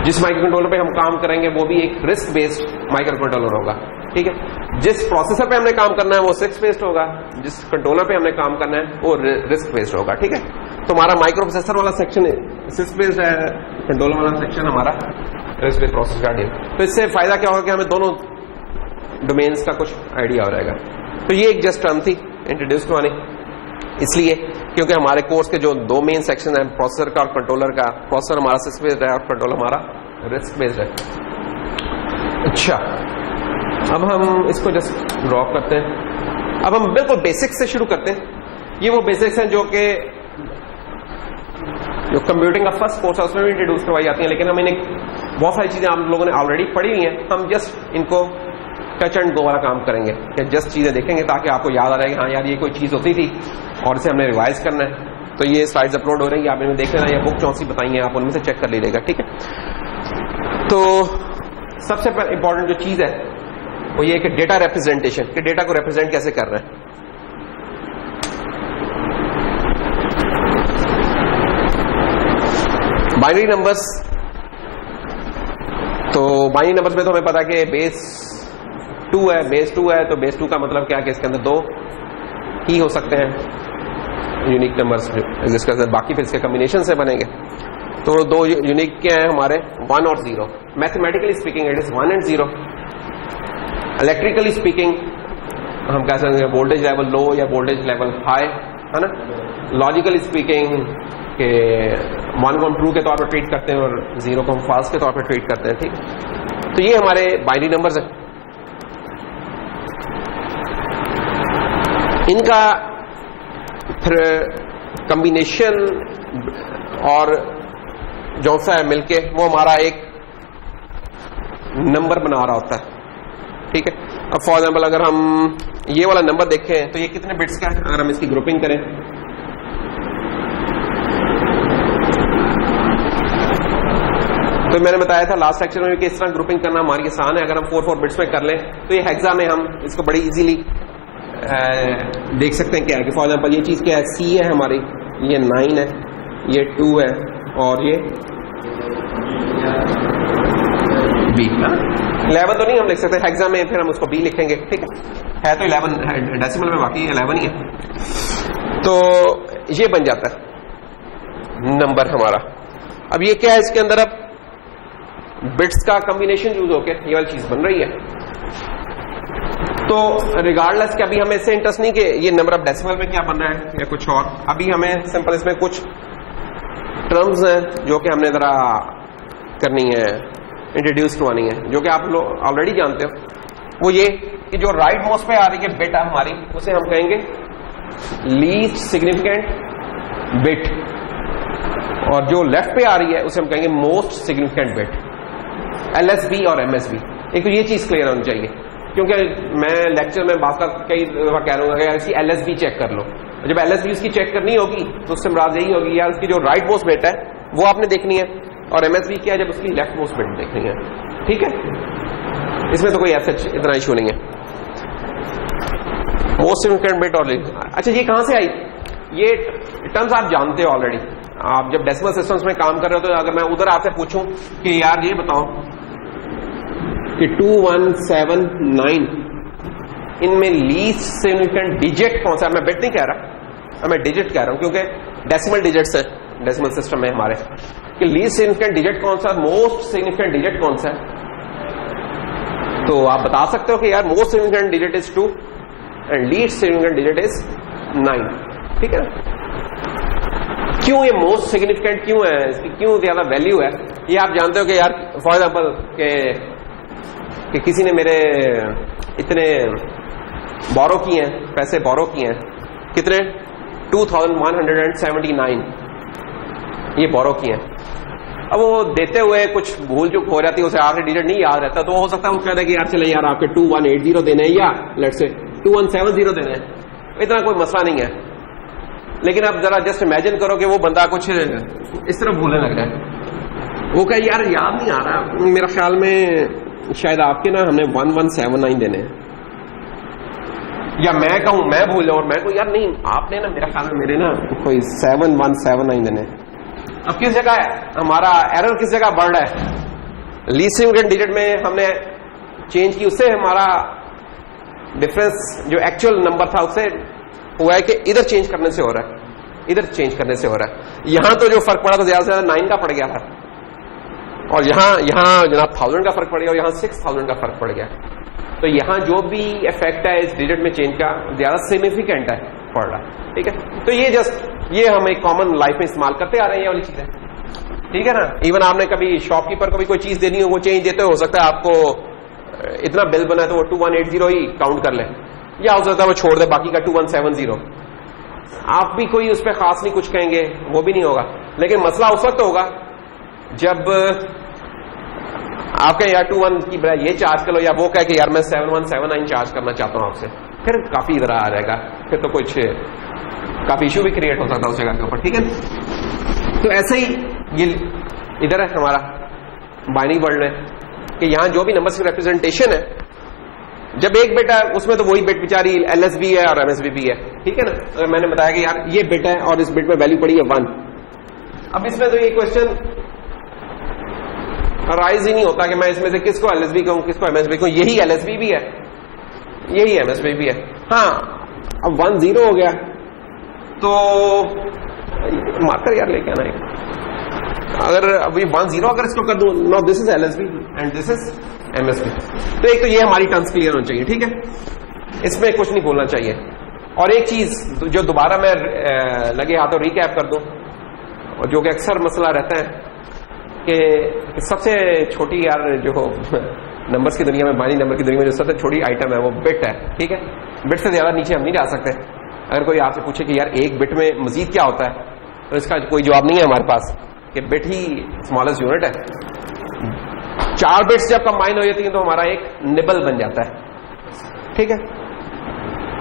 जिस माइक्रो कंट्रोलर पे हम काम करेंगे वो भी एक रिस्क बेस्ड माइक्रो कंट्रोलर होगा, ठीक है। जिस प्रोसेसर पे हमने काम करना है वो सिक्स बेस्ड होगा, जिस कंट्रोलर पे हमने काम करना है वो रिस्क बेस्ड होगा, ठीक है। तो हमारा माइक्रो प्रोसेसर वाला सेक्शन सिक्स बेस्ड है, कंट्रोलर वाला सेक्शन हमारा रिस्क बेस्ड प्रोसेस का डील। तो इससे फायदा क्या होगा कि हमें दोनों डोमेन्स का कुछ आइडिया हो जाएगा। तो ये एक जस्ट टर्म थी इंट्रोड्यूस करवानी, इसलिए क्योंकि हमारे कोर्स के जो 2 मेन सेक्शन है, प्रोसेसर का और कंट्रोलर का, प्रोसेसर हमारा सिक्स बेस्ड है और कंट्रोलर हमारा रिस्क बेस्ड है। अच्छा, अब हम इसको जस्ट ड्रॉ करते हैं। अब हम बिल्कुल बेसिक्स से शुरू करते हैं। ये वो बेसिक्स हैं जो कि जो कंप्यूटिंग का फर्स्ट कोर्स है उसमें भी इंट्रोड्यूस करवाई जाती हैं, लेकिन हम इन्हें बहुत सारी चीजें आप लोगों ने ऑलरेडी पढ़ी हुई हैं, हम जस्ट इनको टच एंड गो वाला काम करेंगे कि जस्ट चीजें देखेंगे ताकि आपको याद आ रहे हाँ यार ये कोई चीज होती थी और इसे हमने रिवाइज करना है। तो ये स्लाइड्स अपलोड हो रही है, आप इनमें देख लेना, या बुक चौंसी बताई है आप उनमें से चेक कर लीजिएगा, ठीक है। तो सबसे इंपॉर्टेंट जो चीज है वो ये कि डेटा रिप्रेजेंटेशन, कि डेटा को रिप्रेजेंट कैसे कर रहे हैं। बाइनरी नंबर्स, तो बाइनरी नंबर्स में तो हमें पता है कि बेस 2 है, बेस 2 है, तो बेस 2 का मतलब क्या है कि इसके अंदर 2 ही हो सकते हैं यूनिक नंबर्स जिसके अंदर, बाकी फिर इसके कॉम्बिनेशन से बनेंगे। तो 2 यूनिक क्या है हमारे, 1 और 0। Mathematically speaking it is 1 and 0। Electrically speaking हम कह सकते हैं वोल्टेज लेवल लो या वोल्टेज लेवल हाई, है ना। लॉजिकली स्पीकिंग के 1 को हम ट्रू के तौर पर ट्रीट करते हैं और 0 को हम फॉल्स के तौर पर ट्रीट करते हैं, ठीक। तो ये हमारे बाइनरी नंबर्स हैं। इनका फिर कॉम्बिनेशन और जो सा है मिलके वो हमारा एक नंबर बना रहा होता है, ठीक है। अब फॉर एग्जाम्पल अगर हम ये वाला नंबर देखें तो ये कितने बिट्स का है, अगर हम इसकी ग्रुपिंग करें तो मैंने बताया था लास्ट लेक्चर में कि इस तरह ग्रुपिंग करना हमारी आसान है। अगर हम 4 बिट्स में कर लें तो ये हेक्सा में हम इसको बड़ी इजीली देख सकते हैं क्या है कि फॉर एग्जाम्पल ये चीज क्या है, सी है हमारी, ये 9 है, ये 2 है और ये बी है ना। 11 तो नहीं हम लिख सकते हेक्सा में, फिर हम उसको बी लिखेंगे, ठीक है तो 11 डेसिमल में, बाकी 11 ही है। तो ये बन जाता है नंबर हमारा। अब ये क्या है, इसके अंदर अब बिट्स का कॉम्बिनेशन यूज होकर ये वाली चीज बन रही है। तो रिगार्डलेस कि अभी हमें इससे इंटरेस्ट नहीं कि ये नंबर ऑफ डेसिमल में क्या बन रहा है या कुछ और, अभी हमें सिंपल इसमें कुछ टर्म्स हैं जो कि हमने जरा करनी है, इंट्रोड्यूस करवानी है, जो कि आप लोग ऑलरेडी जानते हो। वो ये कि जो राइट मोस्ट पे आ रही है बिट हमारी, उसे हम कहेंगे लीस्ट सिग्निफिकेंट बिट, और जो लेफ्ट पे आ रही है उसे हम कहेंगे मोस्ट सिग्निफिकेंट बिट, LSB और MSB। एक तो ये चीज क्लियर होनी चाहिए, क्योंकि मैं लेक्चर में बात का कई दफा कह रहा हूँ यार इसकी LSB चेक कर लो। जब LSB उसकी चेक करनी होगी तो उससे मुराद यही होगी यार उसकी जो राइट मोस्ट बिट है वो आपने देखनी है, और MSB क्या है जब उसकी लेफ्ट मोस्ट बिट देखनी है, ठीक है। इसमें तो कोई ऐसा इतना इशू नहीं है। मोस्ट सिग्निफिकेंट बिट और अच्छा ये कहां से आई, ये टर्म्स आप जानते हो ऑलरेडी। आप जब डेसिमल सिस्टम्स में काम कर रहे हो तो अगर मैं उधर आपसे पूछूं कि यार ये बताओ कि 2179 इनमें लीस्ट सिग्निफिकेंट डिजिट कौन सा है, मैं बिट नहीं कह रहा, मैं डिजिट कह रहा हूं क्योंकि डेसिमल डिजिट्स है डेसिमल सिस्टम में हमारे, कि लीस्ट सिग्निफिकेंट डिजिट कौन सा, मोस्ट सिग्निफिकेंट डिजिट कौन सा है, तो आप बता सकते हो कि यार most significant digit is 2 and least significant digit is 9, ठीक है। क्यों ये मोस्ट सिग्निफिकेंट क्यों है, इसकी क्यों ज्यादा वैल्यू है, ये आप जानते हो कि यार फॉर एग्जाम्पल कि किसी ने मेरे इतने बोरो किए हैं, पैसे बोरो किए हैं, कितने 2179 ये बोरो किए हैं। अब वो देते हुए कुछ भूल चूक हो जाती है, उसे आखिरी डिजिट नहीं याद रहता, तो हो सकता है वो कहता है कि यार चले यार आपके 2180 देने हैं या लेट्स से 2170 देने हैं, इतना कोई मसला नहीं है। लेकिन अब जरा जस्ट इमेजिन करो कि वो बंदा कुछ इस तरह भूलने लग जाए, वो कहे यार याद नहीं आ रहा, मेरा ख्याल में शायद आपके ना हमने 1179 देने हैं, या मैं कहूं मैं भूल जाऊं और मैं कहूं यार नहीं आपने ना मेरा ख्याल में मेरे ना कोई 7179 देने। अब किस जगह हमारा एरर किस जगह बढ़ रहा है, लीस्ट सिग्निफिकेंट डिजिट में हमने चेंज की, उससे हमारा डिफरेंस जो एक्चुअल नंबर था उससे हुआ है कि इधर चेंज करने से हो रहा है, इधर चेंज करने से हो रहा है। यहां तो जो फर्क पड़ा था ज्यादा से ज्यादा 9 का पड़ गया था, और यहां जनाब 1000 का फर्क पड़ गया और यहां 6000 का फर्क पड़ गया। तो यहां जो भी इफेक्ट है इस डिजिट में चेंज का ज्यादा सिग्निफिकेंट है पड़ रहा है, ठीक है। तो ये जस्ट ये हम एक कॉमन लाइफ में इस्तेमाल करते आ रहे हैं ये वाली चीजें, ठीक है ना। इवन आपने कभी शॉपकीपर को भी कोई चीज देनी हो, वो चेंज देते हो सकता है आपको इतना बिल बना है तो वो 2180 ही काउंट कर ले, या हो सकता है वो छोड़ दे बाकी का 2170, आप भी कोई उस पर खास नहीं कुछ कहेंगे, वो भी नहीं होगा। लेकिन मसला उस वक्त होगा जब आप कहें यार 21 की बजाय ये चार्ज कर लो, या वो कहे कि यार मैं 7179 चार्ज करना चाहता हूं आपसे, फिर काफी इधर आ रहेगा, फिर तो कुछ काफी इशू भी क्रिएट हो सकता है उस जगह के ऊपर, ठीक है। तो ऐसे ही ये इधर है हमारा बाइनरी वर्ल्ड में कि यहां जो भी नंबर्स की रिप्रेजेंटेशन है, जब एक बिट है उसमें तो वही बिट बेचारी एलएसबी है और एमएसबी भी है, ठीक है ना। अगर मैंने बताया कि यार ये बिट है और इस बिट में वैल्यू पड़ी है 1, अब इसमें तो ये क्वेश्चन राइज ही नहीं होता कि मैं इसमें से किसको एलएसबी कहूं किसको एमएसबी कहूं, यही एलएसबी भी है यही एमएसबी भी है। हाँ अब 10 हो गया तो मार्कर यार लेके आना है, अगर अभी 10 अगर इसको कर दूं, no this is LSB and this is MSB, तो एक तो ये हमारी टर्म्स क्लियर होनी चाहिए, ठीक है, इसमें कुछ नहीं बोलना चाहिए। और एक चीज जो दोबारा मैं लगे हाथों रिकैप कर दूं, और जो कि अक्सर मसला रहता है कि सबसे छोटी यार जो नंबर्स की दुनिया में, बाइनरी नंबर की दुनिया में जो सबसे छोटी आइटम है वो बिट है, ठीक है। बिट से ज्यादा नीचे हम नहीं जा सकते। अगर कोई आपसे पूछे कि यार एक बिट में मजीद क्या होता है, तो इसका कोई जवाब नहीं है हमारे पास कि बिट ही स्मॉलेस्ट यूनिट है। 4 बिट्स जब कंबाइन हो जाती है तो हमारा एक निबल बन जाता है, ठीक है,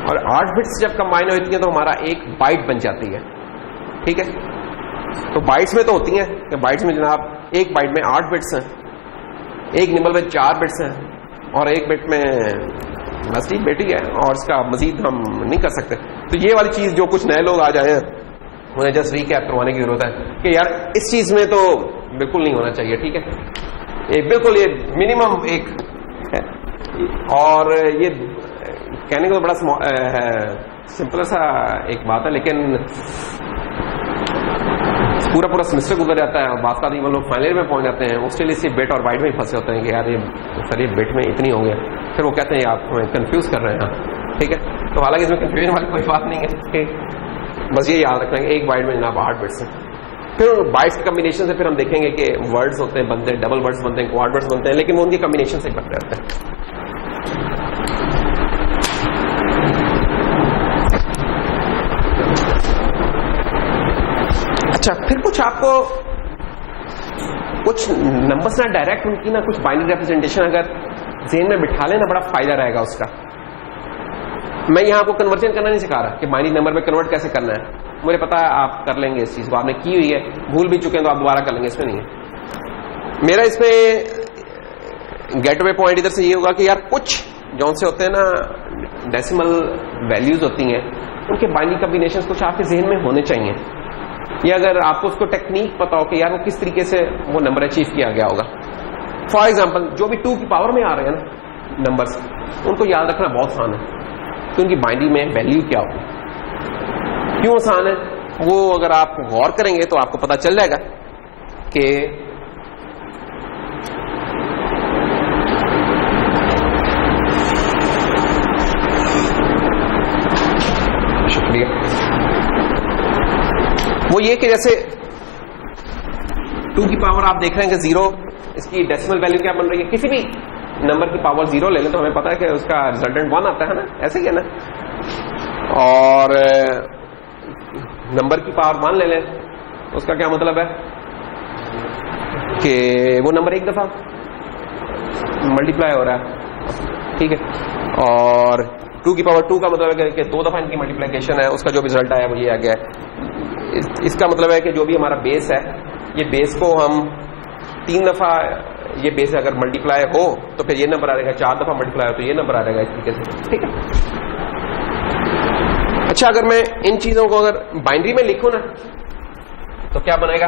और 8 बिट्स जब कंबाइन हो जाती है तो हमारा एक बाइट बन जाती है, ठीक है। तो बाइट्स में तो होती हैं कि बाइट्स में जनाब एक बाइट में 8 बिट्स हैं, एक निबल में 4 बिट्स हैं, और एक बिट में बस ठीक बिट ही है, और इसका मजीद हम नहीं कर सकते। तो ये वाली चीज जो कुछ नए लोग आ जाए उन्हें जस्ट रिकैप करवाने की जरूरत है कि यार इस चीज में तो बिल्कुल नहीं होना चाहिए, ठीक है। एक बिल्कुल ये मिनिमम एक है, और ये कहने को तो बड़ा सिंपल सा एक बात है, लेकिन पूरा सेमेस्टर गुजर जाता है और बात का वो लोग फाइनल में पहुंच जाते हैं, उसके लिए सिर्फ बिट और बाइट में ही फंसे होते हैं कि यार ये सर ये बिट में इतनी हो गया, फिर वो कहते हैं आप हमें कंफ्यूज कर रहे हैं, ठीक है। तो हालांकि इसमें कंफ्यूजन वाली कोई बात नहीं है, बस ये याद रखना है एक बाइट में जनाब 8 बिट्स हैं। फिर बाइट्स के कम्बिनेशन से फिर हम देखेंगे कि वर्ड्स होते हैं, बनते हैं, डबल वर्ड्स बनते हैं, क्वाड वर्ड्स बनते हैं, लेकिन वो उनके कम्बिनेशन से बनते रहते हैं। अच्छा, फिर कुछ आपको कुछ नंबर्स ना डायरेक्ट उनकी ना कुछ बाइनरी रिप्रेजेंटेशन अगर ज़हन में बिठा लेना बड़ा फायदा रहेगा उसका। मैं यहां आपको कन्वर्जन करना नहीं सिखा रहा कि बाइनरी नंबर में कन्वर्ट कैसे करना है, मुझे पता है आप कर लेंगे इस चीज को, आपने की हुई है, भूल भी चुके हैं तो आप दोबारा कर लेंगे, इसमें नहीं है। मेरा इसमें गेटवे पॉइंट इधर से ये होगा कि यार कुछ जौन से होते हैं ना डेसिमल वैल्यूज होती हैं, उनके बाइनरी कॉम्बिनेशंस कुछ आपके जहन में होने चाहिए, या अगर आपको उसको टेक्निक पता हो कि यार वो किस तरीके से वो नंबर अचीव किया गया होगा। फॉर एग्जाम्पल जो भी 2 की पावर में आ रहे हैं ना नंबर्स, उनको याद रखना बहुत आसान है कि उनकी बाइनरी में वैल्यू क्या होगी। क्यों आसान है वो अगर आप गौर करेंगे तो आपको पता चल जाएगा कि शुक्रिया, वो ये कि जैसे 2 की पावर आप देख रहे हैं कि 0, इसकी डेसिमल वैल्यू क्या बन रही है, किसी भी नंबर की पावर 0 ले लें तो हमें पता है कि उसका रिजल्टेंट 1 आता है ना, ऐसे ही है ना। और नंबर की पावर 1 ले लें तो उसका क्या मतलब है कि वो नंबर एक दफा मल्टीप्लाई हो रहा है, ठीक है। और 2 की पावर 2 का मतलब है कि 2 दफा इनकी मल्टीप्लिकेशन है, उसका जो रिजल्ट आया वो ये आ गया है। इसका मतलब है कि जो भी हमारा बेस है, ये बेस को हम 3 दफा, ये बेस अगर मल्टीप्लाई हो तो फिर ये नंबर आ जाएगा, 4 दफा मल्टीप्लाई हो तो ये नंबर आ जाएगा, इस तरीके से, ठीक है। अच्छा, अगर मैं इन चीजों को अगर बाइनरी में लिखूं ना तो क्या बनेगा?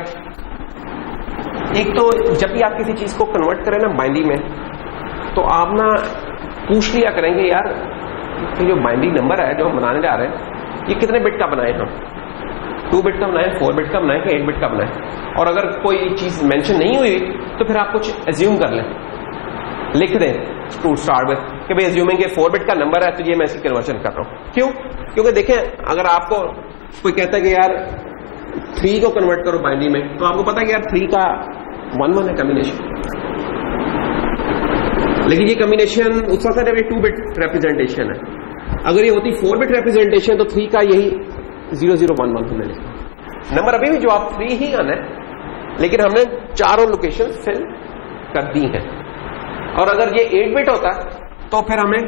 एक तो जब भी आप किसी चीज को कन्वर्ट करें ना बाइनरी में, तो आप ना पूछ लिया करेंगे यार कि जो बाइनरी नंबर है जो हम बनाने जा रहे हैं ये कितने बिट का बनाए हम, 2 बिट का बनाए, 4 बिट का बनाए कि 8 बिट का बनाए। और अगर कोई चीज मेंशन नहीं हुई तो फिर आप कुछ एज्यूम कर लें, लिख दें टू स्टार्ट विद कि भाई एज्यूमिंग के 4 बिट का नंबर है तो ये मैं इसकी कन्वर्जन कर रहा हूं। क्यों? क्योंकि देखें, अगर आपको कोई कहता है कि यार 3 को कन्वर्ट करो बाइनरी में, तो आपको पता है कि यार 3 का 1-1 है कॉम्बिनेशन, लेकिन ये कॉम्बिनेशन उस वक्त जब ये 2 बिट रिप्रेजेंटेशन है। अगर ये होती 4 बिट रिप्रेजेंटेशन तो 3 का यही 0011 हमने लिखा। नंबर अभी भी जो आप 3 ही आना है, लेकिन हमने चारों लोकेशन फिल कर दी हैं। और अगर ये 8 बिट होता तो फिर हमें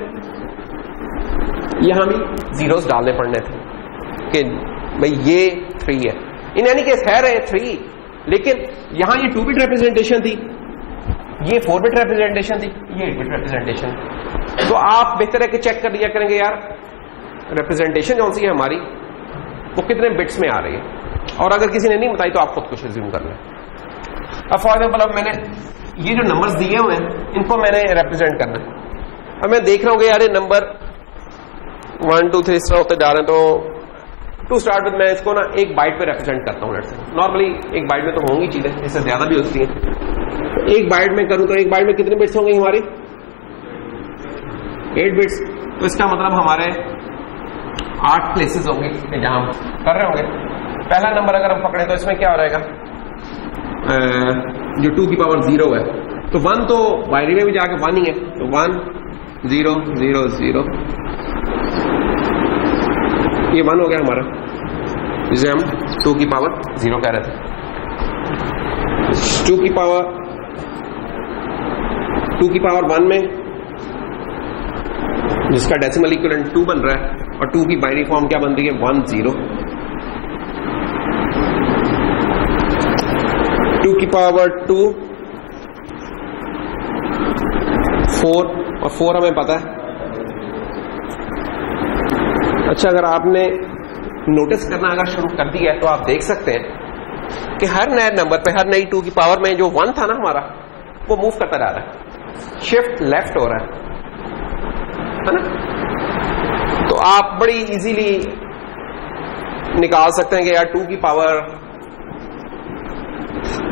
यहां भी जीरोस डालने पड़ने थे कि भाई ये 3 है। इन एनी केस है रहे 3, लेकिन यहां ये 2 बिट रिप्रेजेंटेशन थी, ये 4 बिट रिप्रेजेंटेशन थी, ये 8 बिट रिप्रेजेंटेशन। तो आप बेहतर है कि चेक कर लिया करेंगे यार रिप्रेजेंटेशन कौन सी है हमारी, वो कितने बिट्स में आ रही है। और अगर किसी ने नहीं बताई तो आप खुद कुछ रिज्यूम कर लें। अब फॉर एग्जाम्पल, अब मैंने ये जो नंबर्स दिए हुए हैं इनको मैंने रिप्रेजेंट करना है। अब मैं देख रहा हूँ कि यार ये नंबर 1 2 3 इस तरह होते जा रहे हैं, तो टू स्टार्ट विद मैं इसको ना 1 बाइट पे रिप्रेजेंट करता हूँ। नॉर्मली 1 बाइट में तो होंगी चीजें, इससे ज्यादा भी होती है। 1 बाइट में करूं तो 1 बाइट में कितने बिट्स होंगे हमारी? 8 बिट्स। तो इसका मतलब हमारे 8 प्लेसेस होंगे जहां हम कर रहे होंगे। पहला नंबर अगर हम पकड़े तो इसमें क्या हो जाएगा, जो 2 की पावर 0 है, तो 1 तो बाइनरी में भी जाके 1 ही है, तो 1 0 0 0, ये 1 हो गया हमारा, जिसे हम 2 की पावर 0 कह रहे थे। 2 की पावर 1 में जिसका डेसिमल इक्विवेलेंट 2 बन रहा है, और 2 की बाइनरी फॉर्म क्या बन रही है? 1 0। 2 की पावर 2 4, और 4 हमें पता है। अच्छा, अगर आपने नोटिस करना अगर शुरू कर दिया है तो आप देख सकते हैं कि हर नए नंबर पे, हर नई 2 की पावर में जो 1 था ना हमारा, वो मूव करता जा रहा है, शिफ्ट लेफ्ट हो रहा है ना। तो आप बड़ी इजीली निकाल सकते हैं कि यार 2 की पावर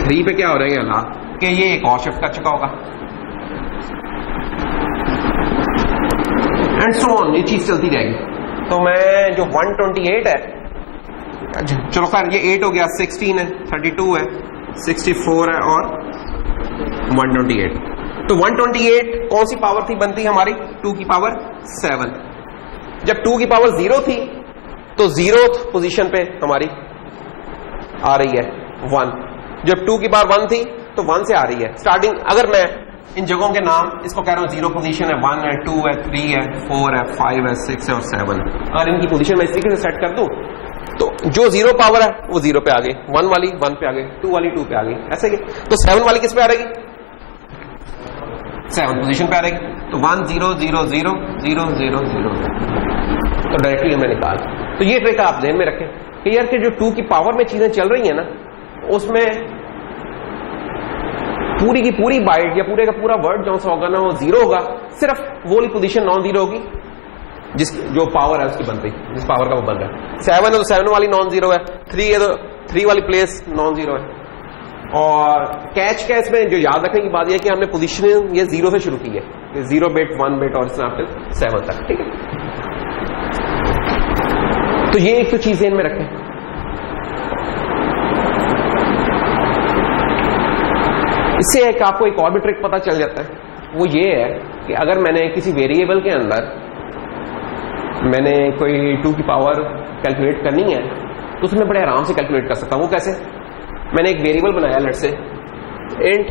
3 पे क्या हो रहा है ना, कि ये एक और शिफ्ट कर चुका होगा, एंड सो ऑन, ये चीज चलती रहेगी। तो मैं जो 128 है, चलो खैर ये 8 हो गया, 16 है, 32 है, 64 है और 128। तो 128 कौन सी पावर थी बनती हमारी? 2 की पावर 7। जब 2 की पावर 0 थी तो 0th पोजीशन पे हमारी आ रही है 1। जब 2 की पावर 1 थी तो 1 से आ रही है स्टार्टिंग। अगर मैं इन जगहों के नाम इसको कह रहा हूं, 0 पोजीशन है, 1 है, 2 है, 3 है, 4 है, 5 है, 6 है और 7 है। अगर इनकी पोजीशन मैं इस तरीके से सेट कर दूं तो जो 0 पावर है वो 0 पे आ गई, 1 वाली 1 पे आ गई, 2 वाली 2 पे आ गई, ऐसे ही। तो 7 वाली किस पे आ रहेगी? 7 पोजीशन पे आ रहेगी। तो 1 0 0 0 0 0 0, तो डायरेक्टली हमें निकाल। तो ये ट्रिक आप ध्यान में रखें कि यार कि जो 2 की पावर में चीजें चल रही है ना, उसमें पूरी की पूरी बाइट या पूरे का पूरा वर्ड जो सा होगा ना वो 0 होगा, सिर्फ वो वाली पोजीशन नॉन 0 होगी जिस जो पावर है उसकी बनती, जिस पावर का वो बन रहा है। 7 है तो 7 वाली नॉन 0 है, 3 है तो 3 वाली प्लेस नॉन 0 है, और कैच का इसमें जो याद रखने की बात यह है कि हमने पोजीशनिंग ये 0 से शुरू की है, 0 बिट 1 बिट और इसमें आपने 7 तक, ठीक है। तो ये एक तो चीजें इनमें रखें। इससे एक आपको एक और भी ट्रिक पता चल जाता है, वो ये है कि अगर मैंने किसी वेरिएबल के अंदर मैंने कोई 2 की पावर कैलकुलेट करनी है तो उसमें बड़े आराम से कैलकुलेट कर सकता हूं। वो कैसे? मैंने एक वेरिएबल बनाया लेट से इंट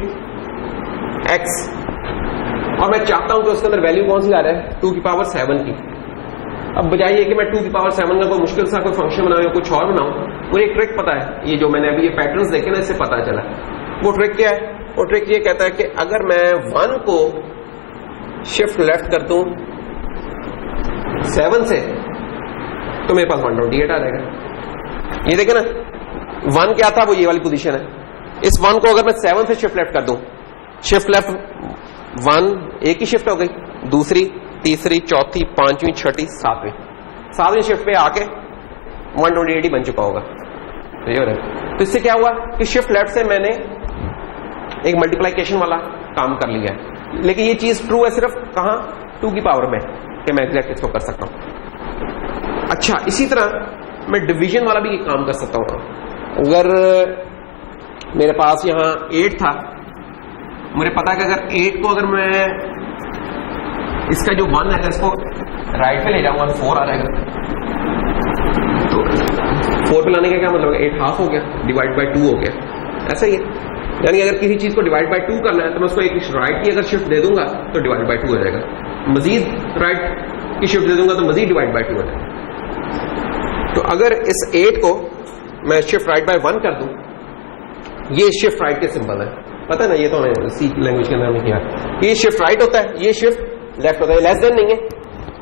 x, और मैं चाहता हूं कि उसके अंदर वैल्यू कौन सी आ रहा है, 2 की पावर 7 की। अब बजाय ये कि मैं 2 की पावर 7 का कोई मुश्किल सा कोई फंक्शन बनाऊं या कुछ और बनाऊं, मुझे एक ट्रिक पता है, ये जो मैंने अभी ये पैटर्न्स देखे ना इससे पता चला। वो ट्रिक क्या है? वो ट्रिक ये कहता है कि अगर मैं 1 को शिफ्ट लेफ्ट कर दूं 7 से तो मेरे पास 128 आ जाएगा। ये देखे ना, 1 क्या था, वो ये वाली पोजीशन है। इस 1 को अगर मैं 7 से शिफ्ट लेफ्ट कर दूं, शिफ्ट लेफ्ट 1 एक ही शिफ्ट हो गई, दूसरी, तीसरी, चौथी, पांचवी, छठी, सातवीं शिफ्ट पे आके 128 ही बन चुका होगा। तो ये हो रहा है। तो इससे क्या हुआ कि शिफ्ट लेफ्ट से मैंने एक मल्टीप्लिकेशन वाला काम कर लिया है। लेकिन ये चीज ट्रू है सिर्फ कहां, 2 की पावर में, कि मैं एग्जैक्ट इसको कर सकता हूं। अच्छा, इसी तरह मैं डिवीजन वाला भी काम कर सकता हूं। अगर मेरे पास यहां 8 था, मुझे पता है कि अगर 8 को अगर मैं इसका जो 1 है इसको राइट पे ले जाऊंगा तो 4 आ जाएगा। तो 4 पे लाने का क्या मतलब है, 8 हाफ हो गया, डिवाइड बाय 2 हो गया। ऐसा ही है, यानी अगर किसी चीज को डिवाइड बाय 2 करना है तो मैं उसको एक राइट की अगर शिफ्ट दे दूंगा तो डिवाइड बाय 2 हो जाएगा, मजीद राइट की शिफ्ट दे दूंगा तो मजीद डिवाइड बाय 2 हो जाएगा। तो अगर इस 8 को मैं शिफ्ट राइट बाय 1 कर दूं, ये शिफ्ट राइट के सिंबल है, पता है ना, ये तो हमें सी लैंग्वेज के अंदर हमने किया। ये शिफ्ट राइट होता है, ये शिफ्ट लेफ्ट होता है। लेस देन नहीं है,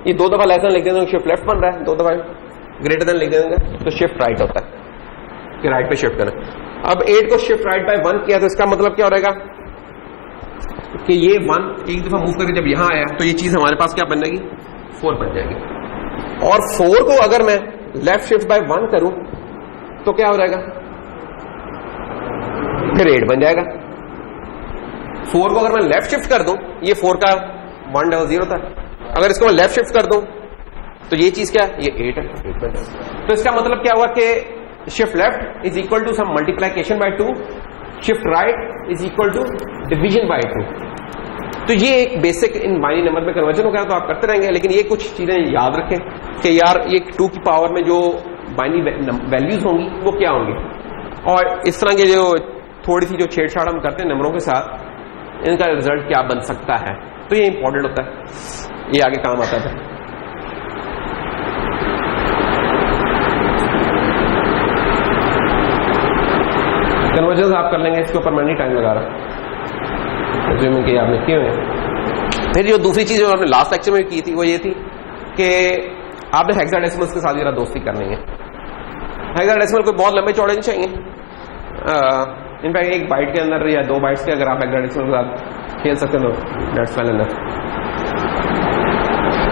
ये 2 दफा लेस देन लिख देंगे शिफ्ट लेफ्ट बन रहा है, 2 दफा ग्रेटर देन लिख देंगे तो शिफ्ट राइट होता है कि राइट पे शिफ्ट करना। अब 8 को शिफ्ट राइट बाय 1 किया तो इसका मतलब क्या हो रहेगा कि ये 1 एक दफा मूव करके जब यहां आया तो ये चीज हमारे पास क्या बन जाएगी, 4 बन जाएगी। और 4 को अगर मैं लेफ्ट शिफ्ट बाय 1 करूं तो क्या हो जाएगा, फिर 8 बन जाएगा। 4 को अगर मैं लेफ्ट शिफ्ट कर दूं, ये 4 का 1 0 था, अगर इसको मैं लेफ्ट शिफ्ट कर दूं तो ये चीज क्या है, ये 8 है, 8 बन जाएगा। तो इसका मतलब क्या हुआ कि shift left is equal to some multiplication by 2, shift right is equal to division by 2। तो ये एक बेसिक इन बाइनरी नंबर में कन्वर्जन हो गया तो आप करते रहेंगे, लेकिन ये कुछ चीजें याद रखें कि यार ये 2 की पावर में जो बाइनरी वैल्यूज होंगी वो क्या होंगी, और इस तरह के जो थोड़ी सी जो छेड़छाड़ हम करते हैं नंबरों के साथ, इनका रिजल्ट क्या बन सकता है, तो ये इंपॉर्टेंट होता है, ये आगे काम आता है। कन्वर्जन आप कर लेंगे, इसके ऊपर मैं नहीं टाइम लगा रहा, कि आपने किए हुए। फिर जो दूसरी चीज जो आपने लास्ट लेक्चर में की थी वो ये थी कि आपने हेक्साडेसिमल्स के साथ जरा दोस्ती करनी है। हेक्साडेसिमल कोई बहुत लंबे चौड़े नहीं चाहिए, इनफैक्ट एक बाइट के अंदर या 2 बाइट्स के अगर आप हेक्साडेसिमल के साथ खेल सकते हो दैट्स फाइन एनफ।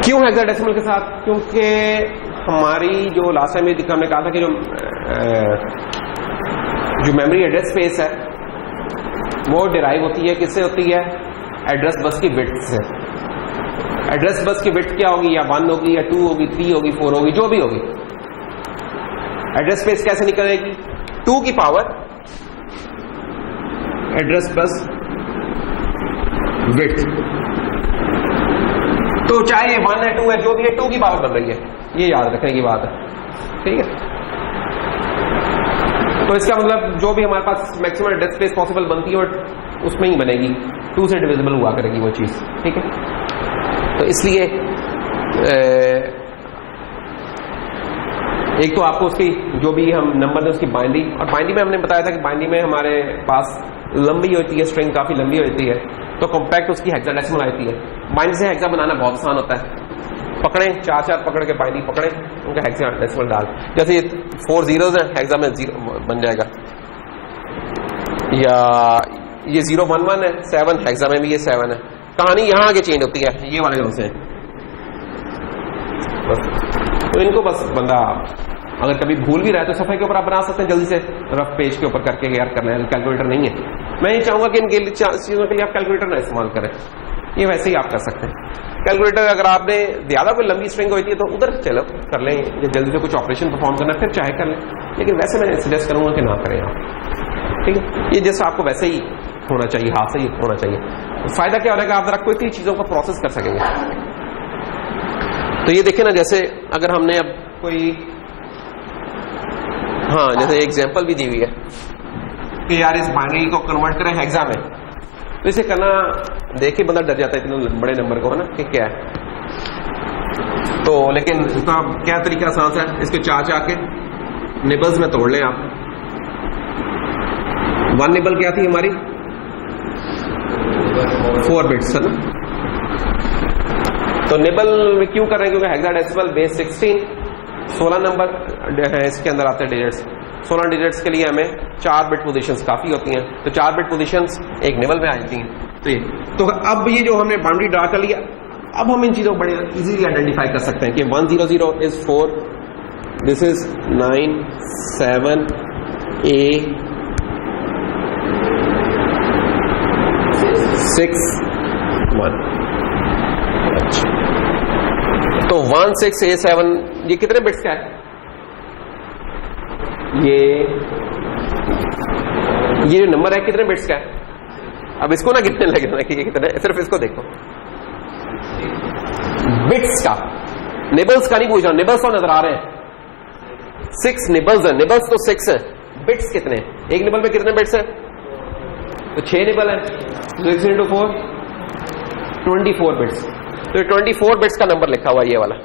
क्यों हेक्साडेसिमल के साथ? क्योंकि हमारी जो लास्ट टाइम हमने कहा था कि जो मेमोरी एड्रेस स्पेस है वो डिराइव होती है, किससे होती है, एड्रेस बस की विड्थ से। एड्रेस बस की विड्थ क्या होगी, या 1 होगी या 2 होगी, 3 होगी, 4 होगी, जो भी होगी। एड्रेस स्पेस कैसे निकलेगी, 2 की पावर एड्रेस बस विड्थ। तो चाहे ये 1 है 2 है जो भी है, 2 की पावर बन रही है, ये याद रखने की बात है, ठीक है। तो इसका मतलब जो भी हमारे पास मैक्सिमम एड्रेस स्पेस पॉसिबल बनती है और उसमें ही बनेगी, 2 से डिविजिबल हुआ करेगी वो चीज, ठीक है। तो इसलिए एक तो आपको उसकी जो भी हम नंबर दें उसकी बाइनरी, और बाइनरी में हमने बताया था कि बाइनरी में हमारे पास लंबी होती है, स्ट्रिंग काफी लंबी होती है, तो कॉम्पैक्ट उसकी हेक्साडेसिमल आती है। बाइनरी से हेक्सा बनाना बहुत आसान होता है, पकड़े 4 पकड़ के बाइनरी पकड़े, उनका हेक्साडेसिमल डाल, जैसे ये 4 zeros है, हेक्सा में 0 बन जाएगा, या ये 0 1 1 है, 7 हेक्सा में भी ये 7 है। कहानी यहां आगे चेंज होती है, ये वाले से बस। तो इनको बस बंदा अगर कभी भूल भी रहा है तो सफाई के ऊपर आप बना सकते हैं जल्दी से, रफ पेज के ऊपर करके यार करना है, कैलकुलेटर नहीं है। मैं ये चाहूंगा कि इन चीजों के लिए आप कैलकुलेटर ना इस्तेमाल करें, ये वैसे ही आप कर सकते हैं। कैलकुलेटर अगर आपने ज्यादा कोई लंबी स्ट्रिंग होती है तो उधर चलो कर लें, या जल्दी से कुछ ऑपरेशन परफॉर्म करना फिर चाहे कर लें, लेकिन वैसे मैं सजेस्ट करूंगा कि ना करें आप, ठीक है। ये जैसा आपको वैसे ही होना चाहिए, हाथ से ही होना चाहिए। फायदा क्या हो रहा है कि आप जरा क्विकली चीजों को प्रोसेस कर सकेंगे। तो ये देखिए ना, जैसे अगर हमने अब कोई, हाँ जैसे एग्जांपल भी दी हुई है कि यार इस बाइनरी को कन्वर्ट करें हेक्सा में, तो इसे करना देख के बंदा डर जाता है इतने बड़े नंबर को, है ना, कि क्या है। तो लेकिन इसका क्या तरीका आसान है, इसके चार के निबल्स में तोड़ लें आप। 1 निबल क्या थी हमारी, 4 बिट्स, है ना। तो निबल में क्यों कर रहे हैं, क्योंकि हेक्साडेसिमल बेस 16 नंबर है, इसके अंदर आते हैं डिजिट्स। 16 डिजिट्स के लिए हमें 4 बिट पोजीशंस काफी होती हैं, तो 4 बिट पोजीशंस एक निबल में आ जाती हैं। तो अब ये जो हमने बाउंड्री ड्रा कर लिया, अब हम इन चीजों को बड़े इजीली आइडेंटिफाई कर सकते हैं कि 100 इज 4, दिस इज 9 7 A 6 1। अच्छा, तो 1 6 A 7 ये कितने बिट्स का है, ये जो नंबर है कितने बिट्स का है। अब इसको ना गिनने लगे ना कि ये कितने, सिर्फ इसको देखो बिट्स का, निबल्स का नहीं पूछ रहा, निबल्स तो नजर आ रहे हैं, 6 निबल्स है, निबल्स तो 6 है, बिट्स कितने, एक निबल में कितने बिट्स है, तो 6 निबल है, 6 into 4 24 बिट्स। तो 24 बिट्स का नंबर लिखा हुआ ये वाला,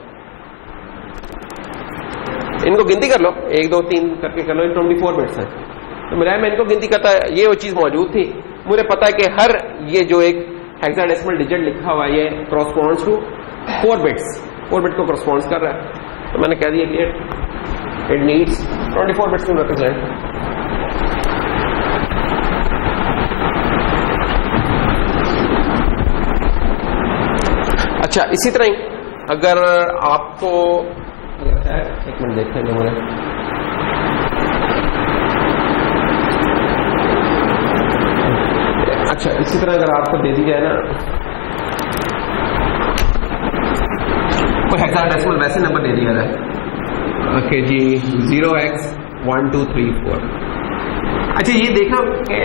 इनको गिनती कर लो, 1 2 3 करके कर लो, 24 बिट्स है। तो मेरा मैं इनको गिनती करता है, ये वो चीज मौजूद थी, मुझे पता है कि हर ये जो एक हेक्साडेसिमल डिजिट लिखा हुआ है ये कॉरस्पॉन्ड्स टू 4 बिट्स, 4 बिट को कॉरस्पॉन्ड्स कर रहा है। तो मैंने कह दिया कि it needs 24 bits to represent. अच्छा, इसी तरह ही अगर आपको एक मिनट देखते हैं मुझे, अच्छा इसी तरह अगर आपको दे दी जाए ना कोई हेक्साडेसिमल वैसे नंबर दे दिया जाए, ओके जी 0x 1 2 3 4। अच्छा ये देखना कि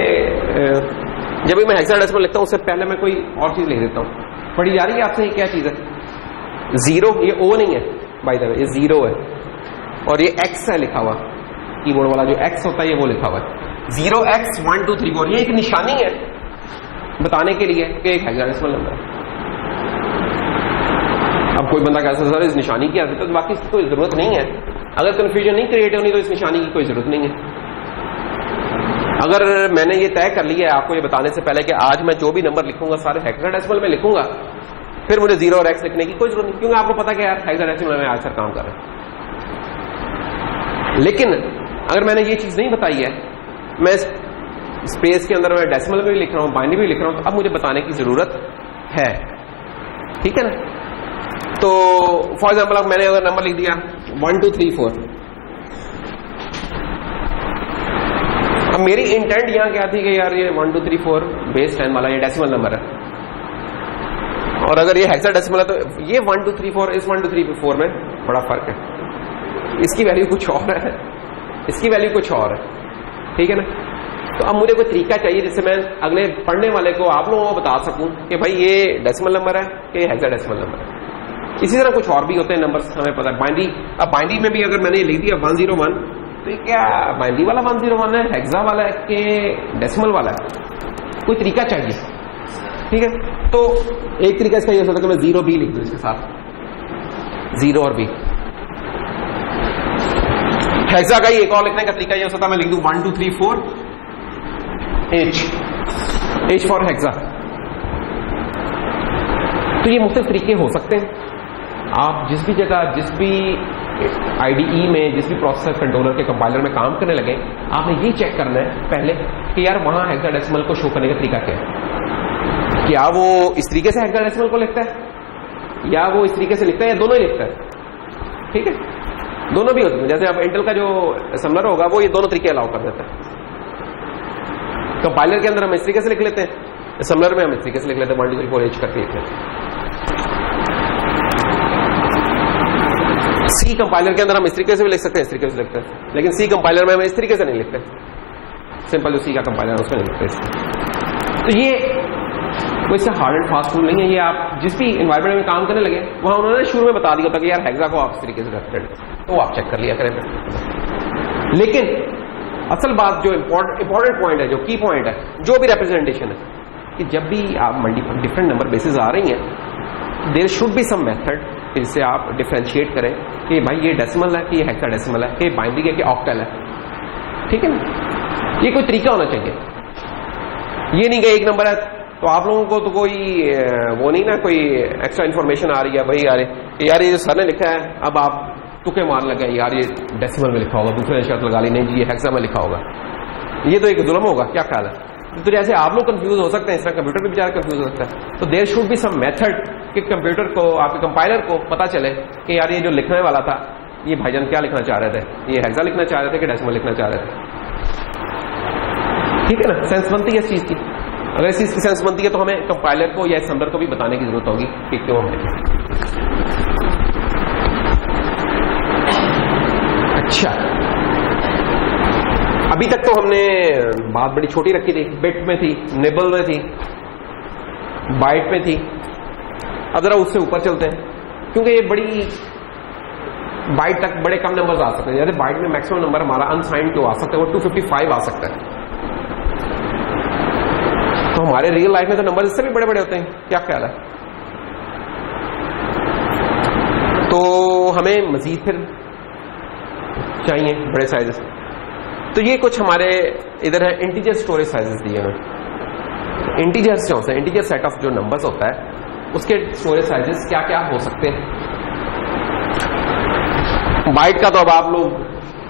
जब भी मैं हेक्साडेसिमल लिखता हूं उससे पहले मैं कोई और चीज लिख देता हूं। पढ़ी जा रही है आपसे, ये क्या चीज है, 0, ये O नहीं है बाय द वे, ये 0 है और ये X है लिखा हुआ, कीबोर्ड वाला जो X होता है ये वो लिखा हुआ है, 0x 1 2 3 4। ये एक निशानी है बताने के लिए कि एक हेक्साडेसिमल नंबर है। अब कोई बंदा कहता है सर इस निशानी की आदत है, तो बाकी इसकी कोई जरूरत नहीं है। अगर कंफ्यूजन नहीं क्रिएट होनी तो इस निशानी की कोई जरूरत नहीं है। अगर मैंने ये तय कर लिया है आपको ये बताने से पहले कि आज मैं जो भी नंबर लिखूंगा सारे हेक्साडेसिमल में लिखूंगा, फिर मुझे 0 और X लिखने की कोई जरूरत नहीं, क्योंकि आपको पता है कि यार हेक्साडेसिमल में आज सर काम कर रहे हैं। लेकिन अगर मैंने ये चीज नहीं बताई है, मैं स्पेस के अंदर मैं डेसिमल में भी लिख रहा हूं, बाइनरी भी लिख रहा हूं, तो अब मुझे बताने की जरूरत है, ठीक है ना। तो फॉर एग्जाम्पल अब मैंने अगर नंबर लिख दिया 1 2 3 4, अब मेरी इंटेंट यहां क्या थी कि यार ये 1 2 3 4 बेस 10 वाला ये डेसिमल नंबर है, और अगर ये हेक्साडेसिमल है तो ये 1 2 3 4 इस 1 2 3 4 में बड़ा फर्क है, इसकी वैल्यू कुछ और है, इसकी वैल्यू कुछ और है, ठीक है ना। तो अब मुझे कोई तरीका चाहिए जिससे मैं अगले पढ़ने वाले को आप लोगों को बता सकूं कि भाई ये डेसिमल नंबर है कि ये हेक्साडेसिमल नंबर है। इसी तरह कुछ और भी होते हैं नंबर्स, हमें पता है बाइनरी। अब बाइनरी में भी अगर मैंने लिख दिया 101, तो ये क्या बाइनरी वाला 101 है, हेक्सा वाला है कि डेसिमल वाला है, कोई तरीका चाहिए, ठीक है। तो एक तरीका इसका ये हो सकता है कि मैं 0 भी लिख दूं इसके साथ, 0 और B। हेक्सा का ही एक और लिखने का तरीका ये हो सकता है मैं लिख दूं 1 2 3 4 H फॉर हेक्सा। तो ये मुख्तलिफ तरीके हो सकते हैं। आप जिस भी जगह, जिस भी IDE में, जिस भी प्रोसेसर कंट्रोलर के कंपाइलर में काम करने लगे, आपने ये चेक करना है पहले कि यार वहां हेक्साडेसिमल को शो करने का तरीका क्या है। क्या वो इस तरीके से हेक्साडेसिमल को लिखता है, या वो इस तरीके से लिखता है, या दोनों ही लिखता है, ठीक है। दोनों भी होते हैं। जैसे अब इंटेल का जो असम्बलर होगा वो ये दोनों तरीके अलाउ कर देता है। कंपाइलर के अंदर हम इस तरीके से लिख लेते हैं, असम्बलर में हम इस तरीके से लिख लेते हैं 1 2 3 4 H करके लिखते हैं। सी कंपाइलर के अंदर हम इस तरीके से भी लिख सकते हैं, इस तरीके से लिखते हैं, लेकिन सी कंपाइलर में हम इस तरीके से नहीं लिखते। सिंपल जो सी का कंपाइलर है उसमें नहीं लिखते। तो ये कोई इसका हार्ड एंड फास्ट रूल नहीं है। ये आप जिस भी एनवायरमेंट में काम करने लगे वहां उन्होंने शुरू में बता दिया था कि यार हेक्सा को आप इस तरीके से रखते हैं, तो आप चेक कर लिया करें। लेकिन असल बात जो इंपॉर्टेंट पॉइंट है, जो की पॉइंट है, जो भी रिप्रेजेंटेशन है, कि जब भी आप डिफरेंट नंबर बेसिस आ रही हैं, there should be some method जिससे आप डिफरेंशिएट करें कि भाई ये डेसिमल है कि ये हेक्साडेसिमल है, कि बाइनरी है कि ऑक्टल है। ठीक है ना, ये कोई तरीका होना चाहिए। ये नहीं कि एक नंबर है तो आप लोगों को तो कोई वो नहीं ना, कोई एक्स्ट्रा इन्फॉर्मेशन आ रही है भाई यार ये जो सर ने लिखा है, अब आप तुके मार लगे यार ये डेसिमल में लिखा होगा, दूसरे शर्त लगा ली नहीं जी ये हेक्सा में लिखा होगा। ये तो एक जुल्म होगा, क्या ख्याल है? तो जैसे आप लोग कंफ्यूज हो सकते हैं, इस तरह कंप्यूटर भी बेचारा कंफ्यूज हो सकता है। तो there should be some method कि कंप्यूटर को, आपके कंपाइलर को पता चले कि यार ये जो लिखने वाला था ये भाईजान क्या लिखना चाह रहे थे, ये हेक्सा लिखना चाह रहे थे कि डेसिमल लिखना चाह रहे थे। ठीक है ना, सेंस बनती है इस चीज की। अगर इस चीज की सेंस बनती है तो हमें कंपाइलर को या असम्बलर को भी बताने की जरूरत होगी कि क्यों हम लिखें। अच्छा, अभी तक तो हमने बात बड़ी छोटी रखी थी, बिट में थी, निबल में थी, बाइट में थी। अब जरा उससे ऊपर चलते हैं, क्योंकि ये बड़ी बाइट तक बड़े कम नंबर्स आ सकते हैं। जैसे बाइट में मैक्सिमम नंबर हमारा अनसाइंड जो आ सकता है वो 255 आ सकता है। तो हमारे रियल लाइफ में तो नंबर इससे भी बड़े बड़े होते हैं, क्या ख्याल है? तो हमें मजीद फिर चाहिए बड़े साइजेस। तो ये कुछ हमारे इधर है इंटीजर स्टोरेज साइजेस दिए हैं। इंटीजर्स जो होते हैं, इंटीजर सेट ऑफ जो नंबर्स होता है उसके स्टोरेज साइजेस क्या क्या हो सकते हैं। बाइट का तो अब आप लोग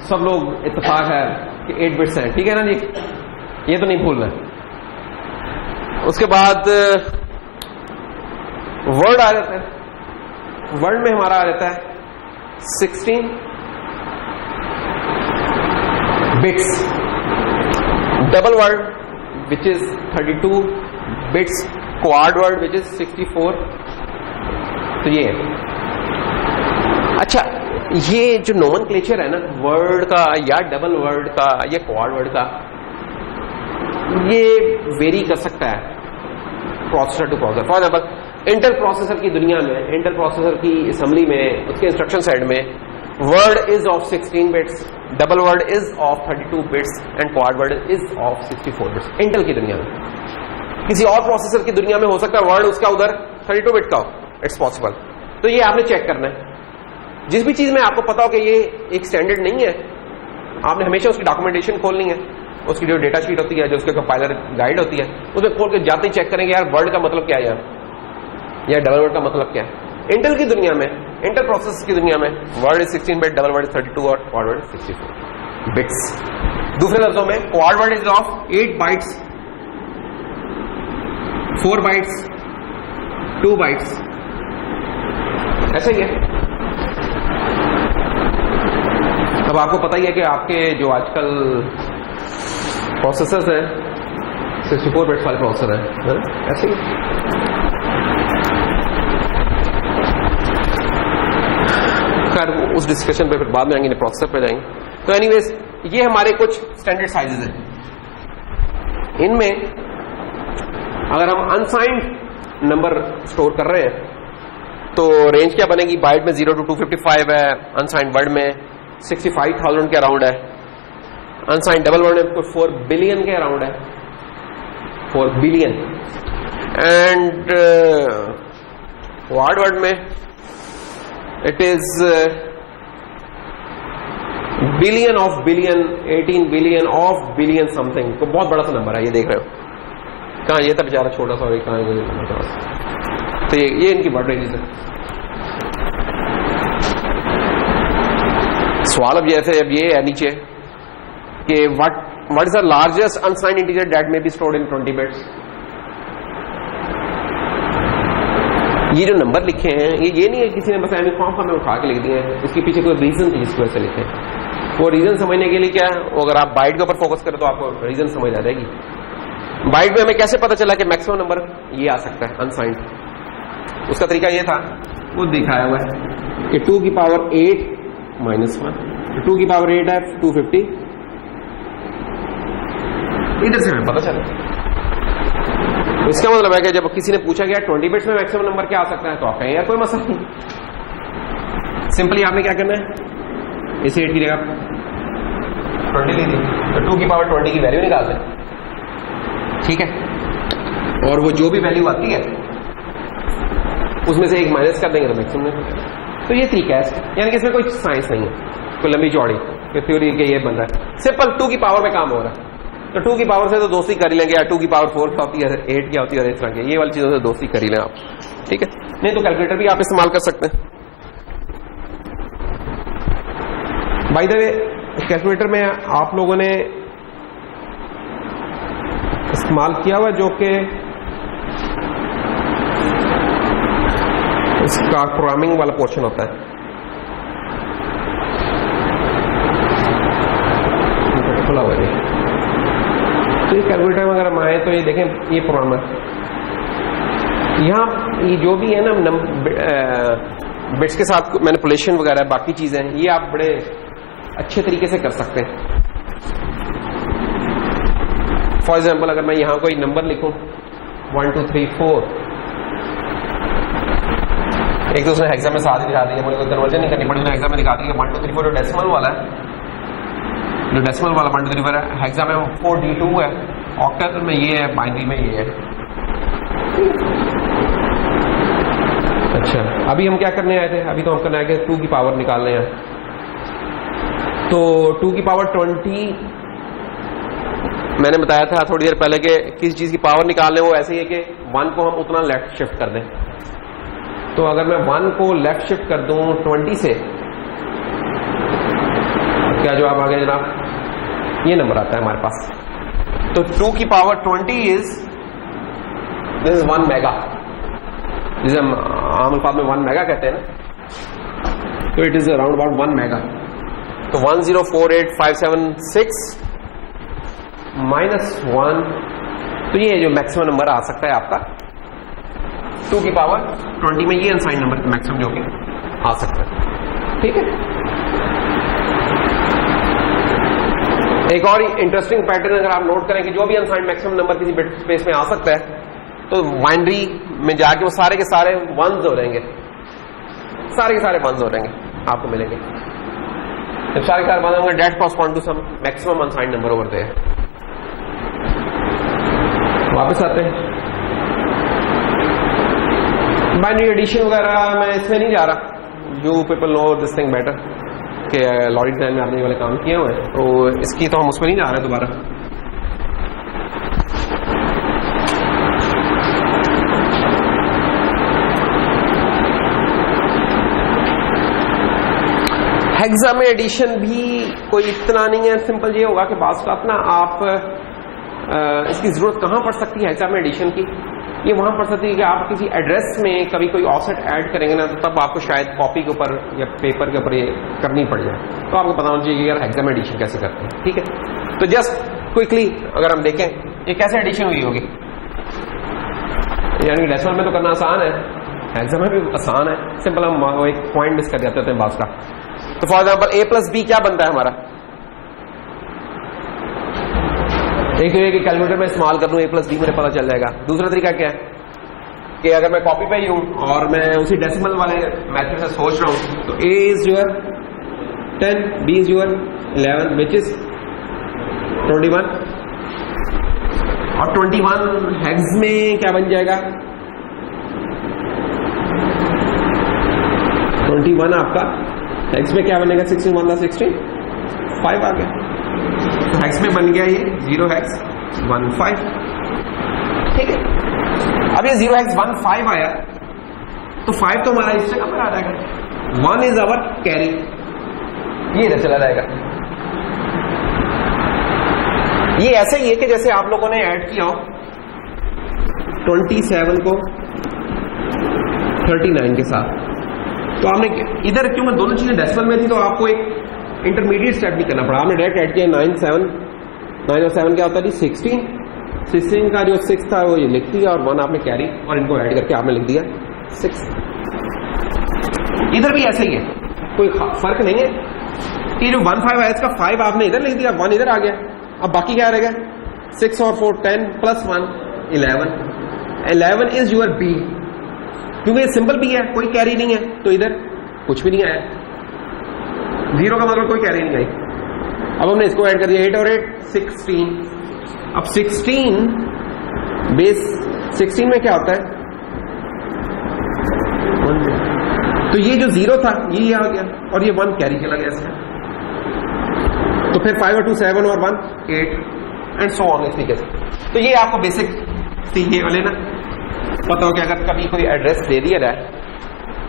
सब लोग इत्तेफाक है कि 8 बिट्स है, ठीक है ना जी, ये तो नहीं भूलना। उसके बाद वर्ड आ जाता है, वर्ड में हमारा आ जाता है 16 bits, double word which is 32 bits, quad word which is 64। तो ये है। अच्छा, ये जो नोमेनक्लेचर है ना वर्ड का या डबल वर्ड का या क्वाड वर्ड का, ये वेरी कर सकता है processor two processor. For example Intel processor की दुनिया में, इंटेल प्रोसेसर की असेंबली में, उसके इंस्ट्रक्शन सेट में word is of 16 bits, double word is of 32 bits and quad word is of 64 bits. Intel की दुनिया में। किसी और प्रोसेसर की दुनिया में हो सकता है वर्ड उसका उधर 32 बिट का हो, इट्स पॉसिबल। तो ये आपने चेक करना है। जिस भी चीज में आपको पता हो कि ये एक स्टैंडर्ड नहीं है, आपने हमेशा उसकी डॉक्यूमेंटेशन खोलनी है, उसकी जो डेटा शीट होती है, जो उसके कंपाइलर गाइड होती है, उसमें खोल के जाते ही चेक करेंगे यार वर्ड का मतलब क्या है या डबल वर्ड का मतलब क्या है। इंटेल की दुनिया में, इंटेल प्रोसेसर की दुनिया में word is 16 bit, double word is 32 और क्वाड वर्ड 64 बिट्स। दूसरे लफ्जों में quad word is of 8 bytes, 4 bytes, 2 bytes, ऐसा ही है। अब आपको पता ही है कि आपके जो आजकल प्रोसेसर्स हैं 64 बिट्स वाले प्रोसेसर हैं, ऐसे ही। खैर उस डिस्कशन पे फिर बाद में आएंगे, प्रोसेसर पे जाएंगे। तो एनीवेज ये हमारे कुछ स्टैंडर्ड साइजेस हैं। इनमें अगर हम अनसाइंड नंबर स्टोर कर रहे हैं तो रेंज क्या बनेगी? बाइट में 0 to 255 है, अनसाइंड वर्ड में 65,000 के अराउंड है, अनसाइंड डबल वर्ड में 4 बिलियन के अराउंड है, 4 बिलियन। एंड क्वाड वर्ड में it is billion of billion, 18 billion of billion something. तो बहुत बड़ा सा नंबर है, ये देख रहे हो। कहाँ ये था बेचारा छोटा सा, और कहाँ है? तो ये इनकी वर्ड रेंजेस है। सवाल अब जैसे अब ये है नीचे कि what is the largest unsigned integer that may be stored in 20 bits. ये जो नंबर लिखे हैं ये नहीं है किसी ने बस एमी फॉर्म में उठा के लिख दिए हैं, इसके पीछे कोई रीजन थी जिसकी वजह से लिखे हैं। वो रीजन समझने के लिए क्या है, अगर आप बाइट के ऊपर फोकस करें तो आपको रीजन समझ आ जाएगी। बाइट में हमें कैसे पता चला कि मैक्सिमम नंबर ये आ सकता है अनसाइंड, उसका तरीका ये था, वो दिखाया हुआ है कि 2 की पावर 8 माइनस 1, 2 की पावर 8 है 250, इधर से हमें पता चला। इसका मतलब है कि जब किसी ने पूछा गया 20 बिट्स में मैक्सिमम नंबर क्या आ सकता है, तो आप कहें यार कोई मसला नहीं, सिंपली आपने क्या करना है, इसे 8 की जगह 20 ली थी तो 2 की पावर 20 की वैल्यू निकाल दें, ठीक है, और वो जो भी वैल्यू आती है उसमें से एक माइनस कर देंगे तो मैक्सिमम। तो ये तरीका है, यानी कि इसमें कोई साइंस नहीं है, कोई लंबी चौड़ी कोई थ्योरी के ये बन रहा है, सिंपल 2 की पावर में काम हो रहा है। तो 2 की पावर से तो दोस्ती कर ही लेंगे, या 2 की पावर 4 क्या होती है, 8 क्या होती है, इस तरह के ये वाली चीजों से दोस्ती कर ही लें आप, ठीक है। नहीं तो कैलकुलेटर भी आप इस्तेमाल कर सकते हैं। बाय द वे कैलकुलेटर में आप लोगों ने इस्तेमाल किया हुआ जो कि इसका प्रोग्रामिंग वाला पोर्शन होता है, खुला हुआ है। तो ये कैलकुलेटर में अगर हम आए तो ये देखें, ये प्रोग्राम है, यहाँ ये जो भी है ना बिट्स के साथ मैनिपुलेशन वगैरह बाकी चीजें हैं, ये आप बड़े अच्छे तरीके से कर सकते हैं। फॉर एग्जाम्पल अगर मैं यहां कोई नंबर लिखूं 1 2 3 4, एक तो उसने हेक्सा में साथ ही दिखा दिया, मुझे कोई कन्वर्जन नहीं करनी पड़ी, उसने हेक्सा में दिखा दिया 1 2 3 4 जो डेसिमल वाला है, जो डेसिमल वाला 1 2 3 4 है, हेक्सा में 4D2 है, ऑक्टल में ये है, बाइनरी में ये है। अच्छा, अभी हम क्या करने आए थे, अभी तो हम करने आए थे 2 की पावर निकालने हैं, तो 2 की पावर 20 मैंने बताया था थोड़ी देर पहले कि किस चीज की पावर निकालने, वो ऐसे ही है कि 1 को हम उतना लेफ्ट शिफ्ट कर दें। तो अगर मैं 1 को लेफ्ट शिफ्ट कर दूं 20 से, क्या जवाब आ गया जनाब, ये नंबर आता है हमारे पास। तो 2 की पावर 20 दिस इज 1 मेगा, जिसे हम आम अल्फाज में 1 मेगा कहते हैं ना, तो it is around about 1 mega. तो 1048576 माइनस 1, तो ये जो मैक्सिमम नंबर आ सकता है आपका 2 की पावर 20 में, ये अनसाइंड नंबर मैक्सिमम जो कि आ सकता है, ठीक है। एक और इंटरेस्टिंग पैटर्न अगर आप नोट करें कि जो भी अनसाइंड मैक्सिमम नंबर किसी बिट स्पेस में आ सकता है, तो बाइनरी में जाके वो सारे के सारे 1s हो रहेंगे, सारे के सारे 1s हो रहेंगे, आपको मिलेंगे। जब सारे के सारे 1s होंगे, that correspond to some maximum unsigned number over there. वापस आते हैं, बाइनरी एडिशन वगैरह मैं इसमें नहीं जा रहा, you people know this thing better कि लॉरिक्स में आपने वाले काम किए हुए हैं, तो इसकी तो हम उसमें नहीं जा रहे दोबारा। हेक्सा में एडिशन भी कोई इतना नहीं है, सिंपल ये होगा कि बात ना आप इसकी जरूरत कहां पड़ सकती है हेक्सा में एडिशन की, ये वहां पड़ सकती है कि आप किसी एड्रेस में कभी कोई ऑफसेट ऐड करेंगे ना, तो तब आपको शायद कॉपी के ऊपर या पेपर के ऊपर ये करनी पड़ जाए, तो आपको पता होना चाहिए यार हेक्सा में एडिशन कैसे करते हैं, ठीक है। तो जस्ट क्विकली अगर हम देखें ये कैसे एडिशन हुई होगी, यानी डेसिमल में तो करना आसान है, हेक्सा में भी आसान है, सिंपल हम एक पॉइंट मिस कर जाते हैं बात का। तो for example a plus b क्या बनता है हमारा, एक तो ये कि कैलकुलेटर में इस्तेमाल कर लूं a प्लस बी मुझे पता चल जाएगा। दूसरा तरीका क्या है कि अगर मैं कॉपी पे ही हूं और मैं उसी डेसिमल वाले मेथड से सोच रहा हूं, तो a is your 10, b is your 11 which is 21, और 21 हेक्स में क्या बन जाएगा, 21 आपका हेक्स में क्या बनेगा, 16 1 16 5 आ गया, तो हेक्स में बन गया ये 0 हेक्स 1 5, ठीक है। अब ये 0 हेक्स 1 5 आया, तो 5 तो हमारा इस जगह पर आ जाएगा, 1 इज अवर कैरी, ये इधर चला जाएगा। ये ऐसे ही है कि जैसे आप लोगों ने ऐड किया हो 27 को 39 के साथ। तो आपने इधर क्योंकि दोनों चीजें डेसिमल में थी तो आपको एक इंटरमीडिएट स्टेप भी करना पड़ा। आपने डायरेक्ट ऐड किया 9 और 7 क्या होता है जी 16 का जो 6 था वो ये लिख दिया और 1 आपने कैरी और इनको ऐड करके आपने लिख दिया 6। इधर भी ऐसा ही है, कोई फर्क नहीं है कि जो 1 5 है इसका 5 आपने इधर लिख दिया, 1 इधर आ गया, अब बाकी क्या रहेगा 6 और 4 10 प्लस 1 11 इज यूर बी, क्योंकि ये सिंपल बी है, कोई कैरी नहीं है तो इधर कुछ भी नहीं आया, 0 का मतलब कोई कैरी नहीं आई। अब हमने इसको ऐड कर दिया 8 और 8 16। अब 16 बेस 16 में क्या होता है, तो ये जो 0 था ये आ गया और ये 1 कैरी चला गया इसका, तो फिर 5 और 2 7 और 1 8 एंड सो ऑन इस तरीके से। तो ये आपको बेसिक ये वाले ना पता हो कि अगर कभी कोई एड्रेस दे दिया जाए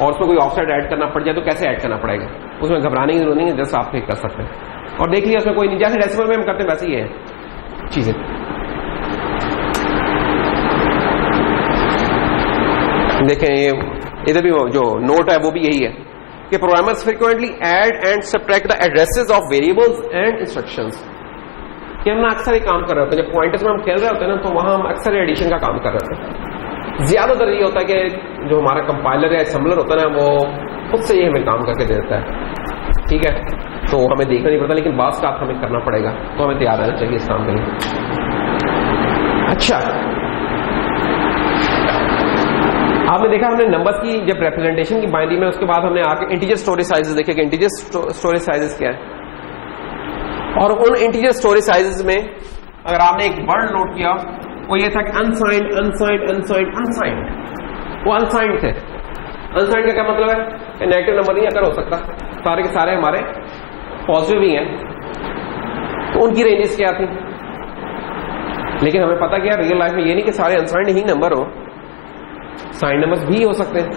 और उसमें कोई ऑफसेट ऐड करना पड़ जाए तो कैसे ऐड करना पड़ेगा, उसमें घबराने की जरूरत नहीं है, जस्ट आप कर सकते हैं और देख लिया उसमें कोई नहीं, जैसे डेसिमल में हम करते हैं वैसे ही है चीजें। देखें ये इधर भी जो नोट है वो भी यही है कि programmers frequently add and subtract the addresses of variables and instructions. कि हम ना अक्सर ये काम कर रहे होते हैं, जब पॉइंटर्स में हम खेल रहे होते हैं ना तो वहां हम अक्सर एडिशन का काम कर रहे होते हैं। ज्यादातर ये होता है कि जो हमारा कंपाइलर या असेंबलर होता है ना वो खुद से ये हमें काम करके दे देता है, ठीक है, तो हमें देखना नहीं पड़ता, लेकिन बात का हमें करना पड़ेगा तो हमें तैयार रहना चाहिए इस काम के लिए। अच्छा, आपने देखा हमने नंबर्स की जब रिप्रेजेंटेशन की बाइनरी में, उसके बाद हमने आके इंटीजर स्टोरेज साइजेस देखे कि इंटीजर स्टोरेज साइजेस क्या है, और उन इंटीजर स्टोरेज साइजेस में अगर आपने एक वर्ड नोट किया वो ये था कि अनसाइंड अनसाइंड अनसाइंड अनसाइंड, वो अनसाइंड थे। अनसाइंड का क्या मतलब है कि नेगेटिव नंबर नहीं अगर हो सकता, सारे के सारे हमारे पॉजिटिव ही हैं, तो उनकी रेंजेस क्या थी। लेकिन हमें पता क्या रियल लाइफ में ये नहीं कि सारे अनसाइंड ही नंबर हो, साइंड नंबर्स भी हो सकते हैं।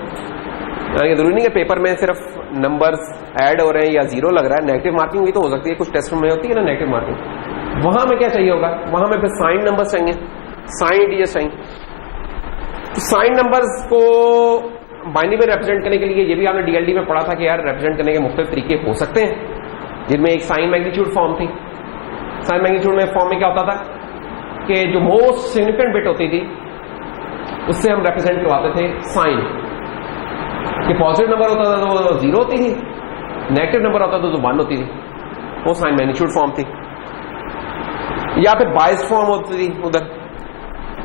ये जरूरी नहीं कि पेपर में सिर्फ नंबर्स ऐड हो रहे हैं या 0 लग रहा है, नेगेटिव मार्किंग भी तो हो सकती है, कुछ टेस्ट में होती है ना नेगेटिव मार्किंग, वहां में क्या चाहिए होगा, वहां में फिर साइंड नंबर्स चाहिए, साइंड इंटीजर्स चाहिए। तो साइंड नंबर्स को बाइनरी में रिप्रेजेंट करने के लिए ये भी आपने डीएलडी में पढ़ा था कि यार रिप्रेजेंट करने के मुख्तलिफ तरीके हो सकते हैं, जिनमें एक साइन मैग्नीट्यूड फॉर्म थी। साइन मैग्नीट्यूड में फॉर्म में क्या होता था कि जो मोस्ट सिग्निफिकेंट बिट होती थी उससे हम रिप्रेजेंट करवाते थे साइन, कि पॉजिटिव नंबर होता था तो 0 होती थी, नेगेटिव नंबर होता था तो 1 होती थी, वो साइन मैग्नीट्यूड फॉर्म थी। या फिर बाइस्ड फॉर्म होती थी उधर,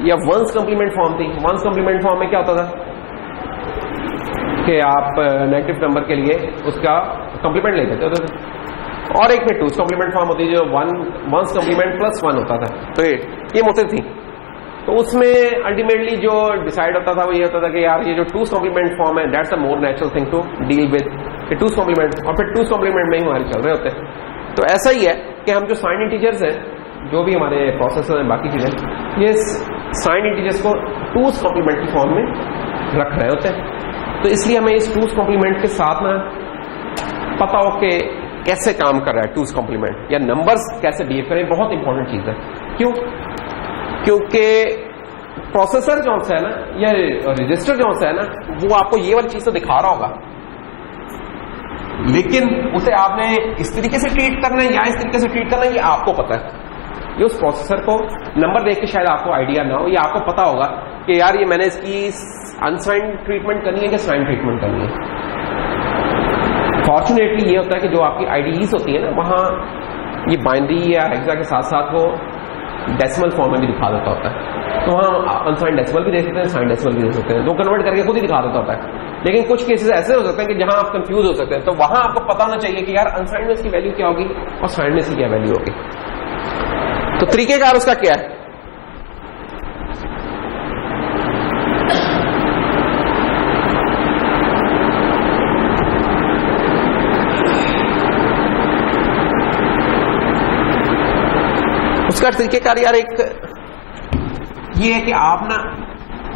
या वंस कंप्लीमेंट फॉर्म थी। वंस कंप्लीमेंट फॉर्म में क्या होता था कि आप नेगेटिव नंबर के लिए उसका कंप्लीमेंट लेते थे, और एक में टूस कंप्लीमेंट फॉर्म होती थी जो वंस कंप्लीमेंट प्लस 1 होता था। तो ये मोटिव थी। तो उसमें अल्टीमेटली जो डिसाइड होता था वो ये होता था कि यार ये जो टूस कॉम्प्लीमेंट फॉर्म है that's a more natural thing to deal with, two's complement, और फिर टूस कॉम्प्लीमेंट में ही हमारे चल रहे होते हैं। तो ऐसा ही है कि हम जो साइंड इंटीजर्स हैं, जो भी हमारे प्रोसेसर हैं, बाकी चीजें, ये साइंड इंटीजर्स को टूस कॉम्प्लीमेंट की फॉर्म में रख रहे होते हैं। तो इसलिए हमें इस टूस कॉम्प्लीमेंट के साथ ना पता हो कि कैसे काम कर रहा है टूस कॉम्प्लीमेंट, या नंबर्स कैसे बिहेव करें, बहुत इंपॉर्टेंट चीज है। क्यों? क्योंकि प्रोसेसर जो सा है ना, या रजिस्टर जो सा है ना, वो आपको ये वाली चीज तो दिखा रहा होगा, लेकिन उसे आपने इस तरीके से ट्रीट करना है या इस तरीके से ट्रीट करना है ये आपको पता है। ये उस प्रोसेसर को नंबर देख के शायद आपको आइडिया ना हो, ये आपको पता होगा कि यार ये मैंने इसकी अनसाइंड ट्रीटमेंट करनी है कि साइंड ट्रीटमेंट करनी है। फॉर्चुनेटली ये होता है कि जो आपकी आईडीईज होती है ना, वहां ये बाइनरी या हेक्सा के साथ साथ वो डेसिमल फॉर्म में भी दिखा देता होता है। तो वहां अनसाइंड डेसिमल भी दे सकते हैं, साइंड डेसिमल भी दे सकते हैं, दो कन्वर्ट करके खुद ही दिखा देता होता है। लेकिन कुछ केसेस ऐसे हो सकते हैं कि जहां आप कंफ्यूज हो सकते हैं, तो वहां आपको पता होना चाहिए कि यार अनसाइंड में इसकी वैल्यू क्या होगी और साइंड में इसकी क्या वैल्यू होगी। तो तरीकेकार उसका क्या है? उसका तरीकेकार यार एक ये है कि आप ना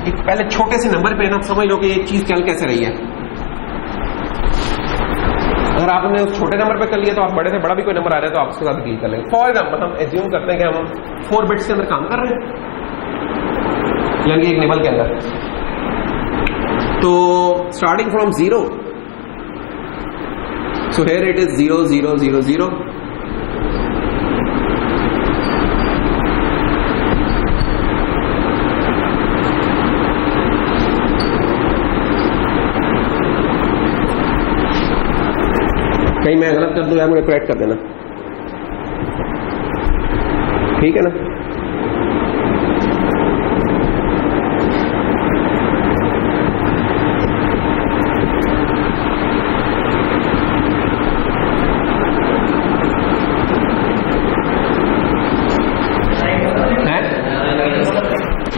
एक पहले छोटे से नंबर पे ना समझ लो कि ये चीज चल कैसे रही है। अगर आपने उस छोटे नंबर पे कर लिया तो आप बड़े से बड़ा भी कोई नंबर आ रहा है तो आप उसके साथ डील कर लेंगे। फॉर एग्जाम्पल हम एज्यूम करते हैं कि हम 4 बिट्स के अंदर काम कर रहे हैं, यानी एक निबल के अंदर। तो starting from 0, so here it is 0 0 0 0. कहीं मैं गलत कर दूं यार, मुझे करेक्ट कर देना, ठीक है ना?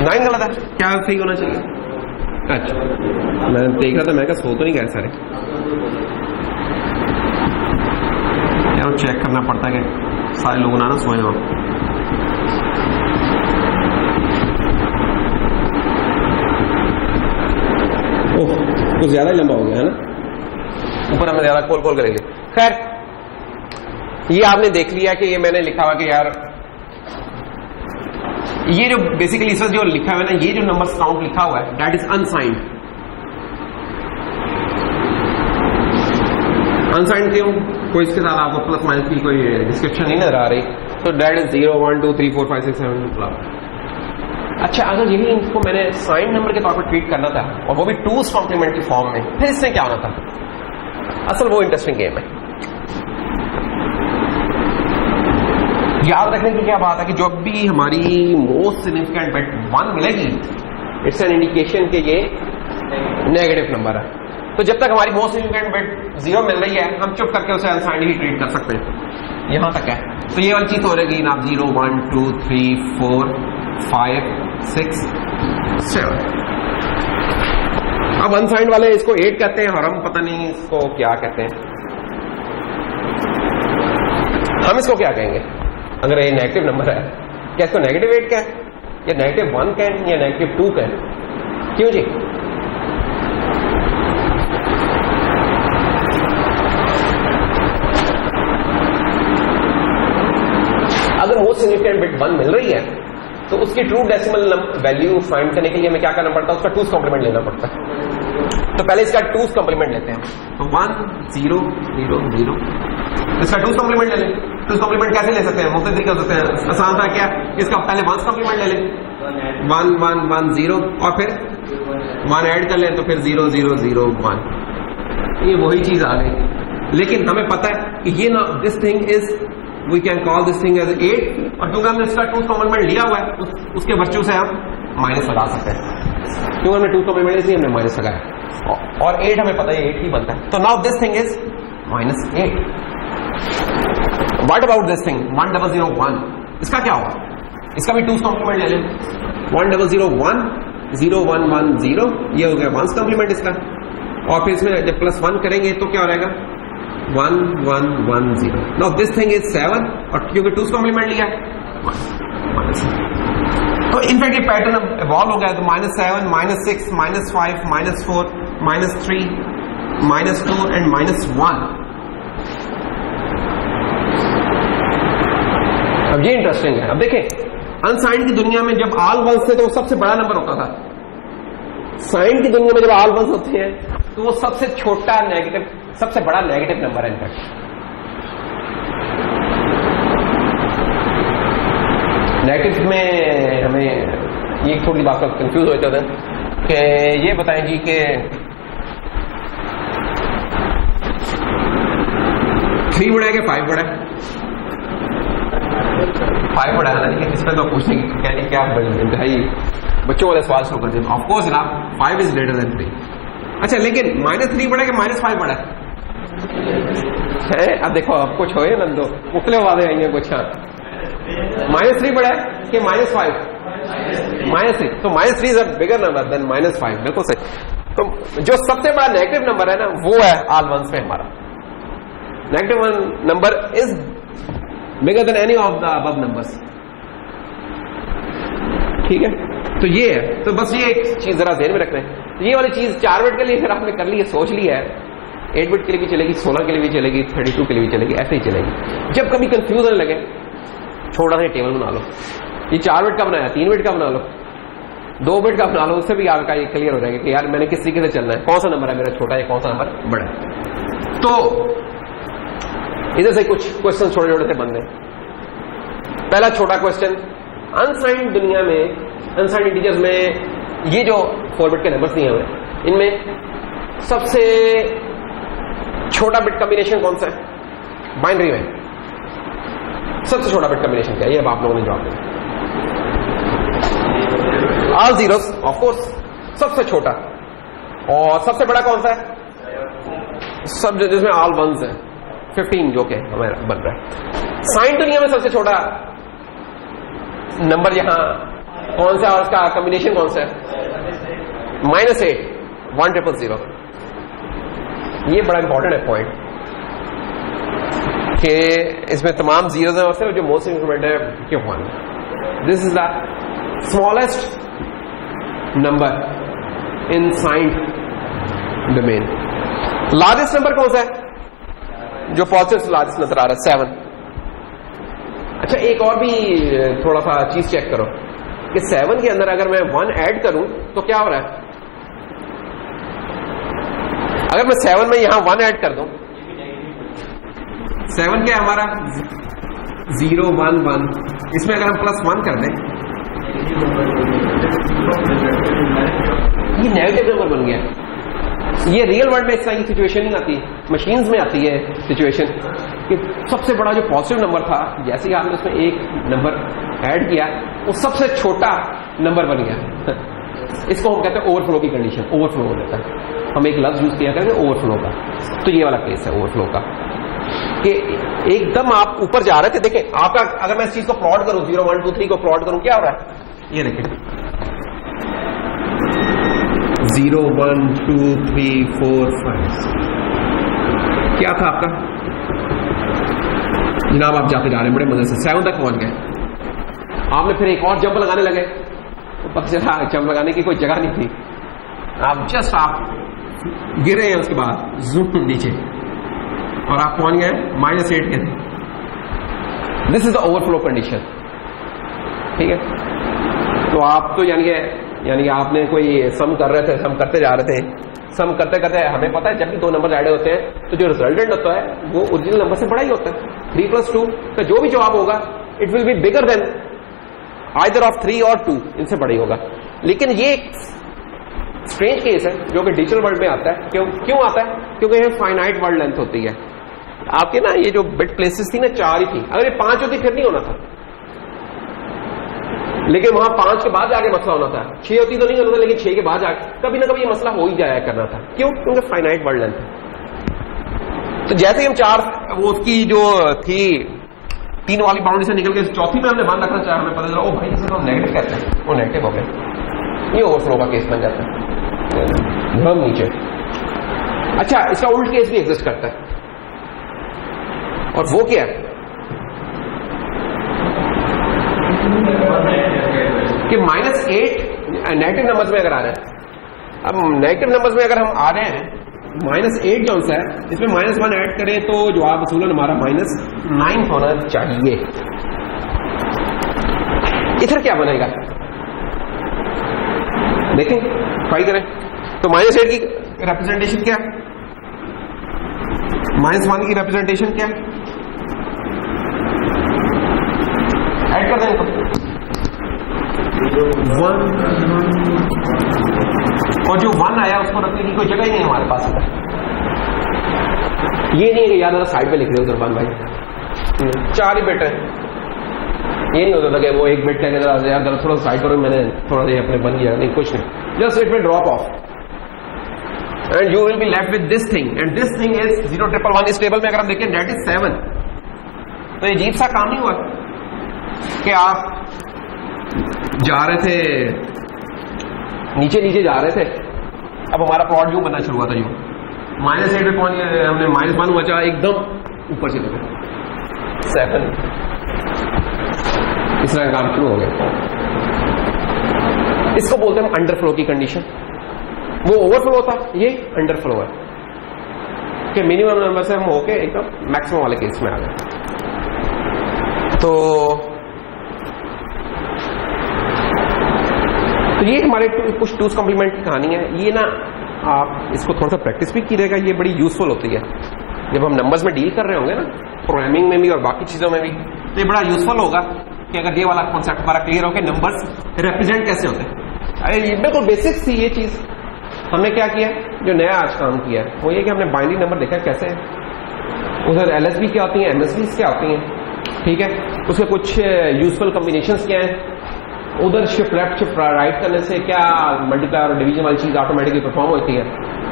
नाइन गलत है क्या? सही होना चाहिए। अच्छा, मैं देख रहा था, मैं क्या सो तो नहीं गए सारे यार, चेक करना पड़ता है कि सारे लोग ना सोए हो। ओह, कुछ ज्यादा ही लंबा हो गया है ना, ऊपर हमने ज्यादा खोल खोल करेंगे। खैर, ये आपने देख लिया कि ये मैंने लिखा हुआ कि यार ये जो बेसिकली इस वक्त जो लिखा हुआ है ना, ये जो नंबर्स काउंट लिखा हुआ है दैट इज अनसाइंड। अनसाइंड क्यों? कोई इसके साथ आपको प्लस माइनस की कोई डिस्क्रिप्शन नहीं नजर आ रही, तो दैट इज 0 1 2 3 4 5 6 7। अच्छा, अगर यही इनको मैंने साइंड नंबर के तौर पर ट्रीट करना था और वो भी टूज कॉम्प्लीमेंट की फॉर्म में, फिर इससे क्या होना था? असल वो इंटरेस्टिंग गेम है। याद रखने की क्या बात है कि जब भी हमारी मोस्ट सिग्निफिकेंट बिट 1 मिलेगी, इट्स एन इंडिकेशन कि ये नेगेटिव नंबर है। तो जब तक हमारी मोस्ट सिग्निफिकेंट बिट 0 मिल रही है, हम चुप करके उसे अनसाइंड ही ट्रीट कर सकते हैं। यहां तक है। तो ये वाली चीज हो रहेगी ना, 0 1 2 3 4 5 6 7। अब अनसाइंड वाले इसको 8 कहते हैं और हम पता नहीं इसको क्या कहते हैं। हम इसको क्या कहेंगे अगर ये नेगेटिव नंबर है? क्या इसको नेगेटिव 8 कहें, या नेगेटिव 1 कहें, या नेगेटिव 2 कहें? क्यों जी? अगर मोस्ट सिग्निफिकेंट बिट 1 मिल रही है तो उसकी ट्रू डेसिमल वैल्यू फाइंड करने के लिए हमें क्या करना पड़ता है? उसका टूज कॉम्प्लीमेंट लेना पड़ता है। तो पहले इसका टूज कॉम्प्लीमेंट लेते हैं। तो 1 0 0 0, इसका टूज कॉम्प्लीमेंट ले लें। टूज कॉम्प्लीमेंट कैसे ले सकते हैं? मुख्तलिफ तरीके हो सकते हैं। आसान था क्या, इसका पहले 1 कॉम्प्लीमेंट ले लें, 1 1 1 0, और फिर 1 ऐड कर लें तो फिर 0 0 0 1। ये वही चीज आ गई, लेकिन हमें पता है कि ये ना, this thing is, we can call this thing as 8, और क्योंकि हमने इसका टूज कॉम्प्लीमेंट लिया हुआ है, उसके वर्च्यू से हम माइनस लगा सकते हैं। क्योंकि हमने टूज कॉम्प्लीमेंट इसलिए हमने माइनस लगाया, और 8 हमें पता है 8 ही बनता है। तो now this thing is -8। What about this thing 1 0 0 1? इसका क्या होगा? इसका भी टूज कॉम्प्लीमेंट ले लें। 1 0 0 1 0 1 1 0, ये हो गया 1s कॉम्प्लीमेंट इसका, और फिर इसमें जब +1 करेंगे तो क्या हो जाएगा? 1 1 1 0। नाउ दिस थिंग इज 7, और क्योंकि टूज कॉम्प्लीमेंट लिया है 1। तो इनफैक्ट ये पैटर्न अब इवॉल्व हो गया। तो -7 -6 -5 -4 -3 -2 एंड -1। अब ये इंटरेस्टिंग है। अब देखें, अनसाइंड की दुनिया में जब ऑल वंस थे तो वो सबसे बड़ा नंबर होता था। साइंड की दुनिया में जब ऑल वंस होते हैं तो वो सबसे छोटा नेगेटिव, सबसे बड़ा नेगेटिव नंबर है। इनफैक्ट नेगेटिव में हमें ये थोड़ी बात पर कंफ्यूज हो जाते हैं कि ये बताएं जी कि 3 बड़ा है कि 5 बड़ा है? 5 बड़ा है ना, इसमें तो पूछने की कहने क्या इंतहाई बच्चों वाले सवाल शुरू कर दिए। ऑफकोर्स ना, 5 इज ग्रेटर देन 3। अच्छा, लेकिन -3 बड़ा है कि -5 बड़ा है? अब देखो, अब कुछ हो ना, दो मुख्तलिफ वादे आएंगे कुछ। हाँ, -3 बड़ा है कि -5? -3। तो -3 is a bigger number than -5। बिल्कुल सही। तो जो सबसे बड़ा नेगेटिव नंबर है ना, वो है ऑल वंस में हमारा। Negative number is bigger than any of the above numbers. ठीक है, तो ये है। तो बस ये एक चीज जरा ध्यान में रख रहे हैं। ये वाली चीज 4 बिट के लिए अगर आपने कर ली है, सोच लिया है, 8 बिट के लिए भी चलेगी, 16 के लिए भी चलेगी, 32 के लिए भी चलेगी, ऐसे ही चलेगी। जब कभी कंफ्यूज होने लगे, छोटा सा टेबल बना लो। ये 4 बिट का बनाया, 3 बिट का बना लो, 2 बिट का बना लो, उससे भी आपका ये क्लियर हो जाएगा कि यार मैंने किस तरीके से चलना है, कौन सा नंबर है मेरा छोटा या कौन सा नंबर बड़ा है। तो इधर से कुछ क्वेश्चन छोटे छोटे से बनने। पहला छोटा क्वेश्चन, अनसाइंड दुनिया में, अनसाइंड इंटीजर्स में ये जो 4 बिट के नंबर्स दिए हुए इनमें सबसे छोटा बिट कॉम्बिनेशन कौन सा है? बाइनरी में सबसे छोटा बिट कॉम्बिनेशन क्या है? ये अब आप लोगों ने जवाब दिया। ऑल जीरोस ऑफ कोर्स सबसे छोटा, और सबसे बड़ा कौन सा है? सब जिसमें ऑल वंस है 15 जो के हमारा बन रहा है। साइन दुनिया में सबसे छोटा नंबर यहां कौन सा और उसका कॉम्बिनेशन कौन सा है? -8 1000। ये बड़ा इंपॉर्टेंट है पॉइंट कि इसमें तमाम जीरोस हैं और सिर्फ जो मोस्ट इंक्रीमेंट है कि 1। This is the smallest number in signed domain. Largest number कौन सा है जो पॉजिटिव लार्जेस्ट नजर आ रहा है? 7। अच्छा, एक और भी थोड़ा सा चीज चेक करो कि 7 के अंदर अगर मैं 1 ऐड करूं तो क्या हो रहा है? अगर मैं 7 में यहां 1 ऐड कर दूं, 7 क्या है हमारा? 0 1 1, इसमें अगर हम +1 कर दें ये नेगेटिव नंबर बन गया। ये रियल वर्ल्ड में इस तरह की सिचुएशन नहीं आती, मशीन्स में आती है सिचुएशन कि सबसे बड़ा जो पॉजिटिव नंबर था, जैसे ही आपने उसमें एक नंबर ऐड किया वो सबसे छोटा नंबर बन गया। इसको हम कहते हैं ओवरफ्लो की कंडीशन, ओवरफ्लो हो जाता है। हम एक लफ्ज यूज किया करते हैं ओवरफ्लो का, तो ये वाला केस है ओवरफ्लो का कि एकदम आप ऊपर जा रहे थे। देखें आपका, अगर मैं इस चीज को प्लॉट करूं, 0 1 2 3 को प्लॉट करूं, क्या हो रहा है? ये देखें 0 1 2 3 4 5 क्या था आपका? जनाब आप जाते जा रहे हैं बड़े मजे से, 7 तक पहुंच गए। आपने फिर एक और जंप लगाने लगे तो पता चला जंप लगाने की कोई जगह नहीं थी। आप जस्ट आप गिरे हैं, उसके बाद जूम नीचे और आप पहुंच गए -8 के थे। This is the overflow condition. ठीक है, तो आप तो यानी आपने कोई सम कर रहे थे, सम करते जा रहे थे, सम करते करते हमें पता है जब भी 2 नंबर ऐड होते हैं तो जो रिजल्टेंट होता है वो ओरिजिनल नंबर से बड़ा ही होता है। 3 + 2 का जो भी जवाब होगा it will be bigger than either of 3 और 2, इनसे बड़ा ही होगा। लेकिन ये स्ट्रेंज केस है जो कि डिजिटल वर्ल्ड में आता है। क्यों आता है? क्योंकि ये फाइनाइट वर्ड लेंथ होती है। आपके ना ये जो बिट प्लेसेस थी ना 4 ही थी, अगर ये 5 होती फिर नहीं होना था, लेकिन वहां 5 के बाद जाके मसला होना था। 6 होती तो नहीं होना था, लेकिन 6 के बाद जाके कभी ना कभी ये मसला हो ही जाया करना था। क्यों? क्योंकि फाइनाइट वर्ड लेंथ है। तो जैसे ही हम 4 वो उसकी जो थी 3 वाली बाउंड्री से निकल के 4थी में हमने बंद रखना चाहा, हमें पता चला ओ भाई इसे तो हम नेगेटिव कहते हैं, वो नेगेटिव हो गया। ये ओवरफ्लो का केस बन जाता है, धर्म नीचे। अच्छा, इसका उल्ट केस भी एग्जिस्ट करता है और वो क्या है कि -8 नेगेटिव नंबर्स में अगर आ रहे हैं। अब नेगेटिव नंबर्स में अगर हम आ रहे हैं, -8 जो सा है इसमें -1 ऐड करें तो जवाब असूलन हमारा -9 होना चाहिए। इधर क्या बनेगा देखें, ट्राई करें। तो -8 की रिप्रेजेंटेशन क्या है? -1 की रिप्रेजेंटेशन क्या है? ऐड कर दें 1 और जो 1 आया उसको रखने की कोई जगह ही नहीं हमारे पास। ये नहीं है कि यार साइड पे लिख रहे हो जरबान भाई, 4 ही बिट है। ये नहीं होता था कि वो एक बिट कहने यार थोड़ा साइड करो, मैंने थोड़ा देर अपने बन गया, नहीं कुछ नहीं, just it will drop of and you will be left with this thing and this thing is 0 इस टेबल में अगर हम देखें दैट इज 7। तो ये अजीब सा काम नहीं हुआ कि आप जा रहे थे नीचे नीचे जा रहे थे, अब हमारा प्लॉट यूं बनना शुरू हुआ था, यूं -8 पे पहुंच गए, हमने -1 हुआ चाह एकदम ऊपर चले गए 7, इस तरह का काम शुरू हो गया। इसको बोलते हैं अंडरफ्लो की कंडीशन। वो ओवरफ्लो था, ये अंडरफ्लो है कि मिनिमम नंबर से हम होके एकदम मैक्सिमम वाले केस में आ गए। तो तो ये हमारे कुछ टूज कॉम्प्लीमेंट की कहानी है। ये ना आप इसको थोड़ा सा प्रैक्टिस भी कीजिएगा, ये बड़ी यूजफुल होती है जब हम नंबर्स में डील कर रहे होंगे ना, प्रोग्रामिंग में भी और बाकी चीजों में भी। तो ये बड़ा यूजफुल होगा कि अगर ये वाला कॉन्सेप्ट हमारा क्लियर हो कि नंबर्स रिप्रेजेंट कैसे होते हैं। अरे ये बिल्कुल बेसिक सी ये चीज। हमने क्या किया, जो नया आज काम किया है वो ये कि हमने बाइनरी नंबर देखा कैसे है, उधर एलएसबी क्या होती है, एमएसबी क्या होती हैं, ठीक है, उसके कुछ यूजफुल कॉम्बिनेशंस क्या है, उधर शिफ्ट लेफ्ट शिफ्ट राइट करने से क्या मल्टीप्लाई और डिवीजन वाली चीज ऑटोमेटिकली परफॉर्म होती है,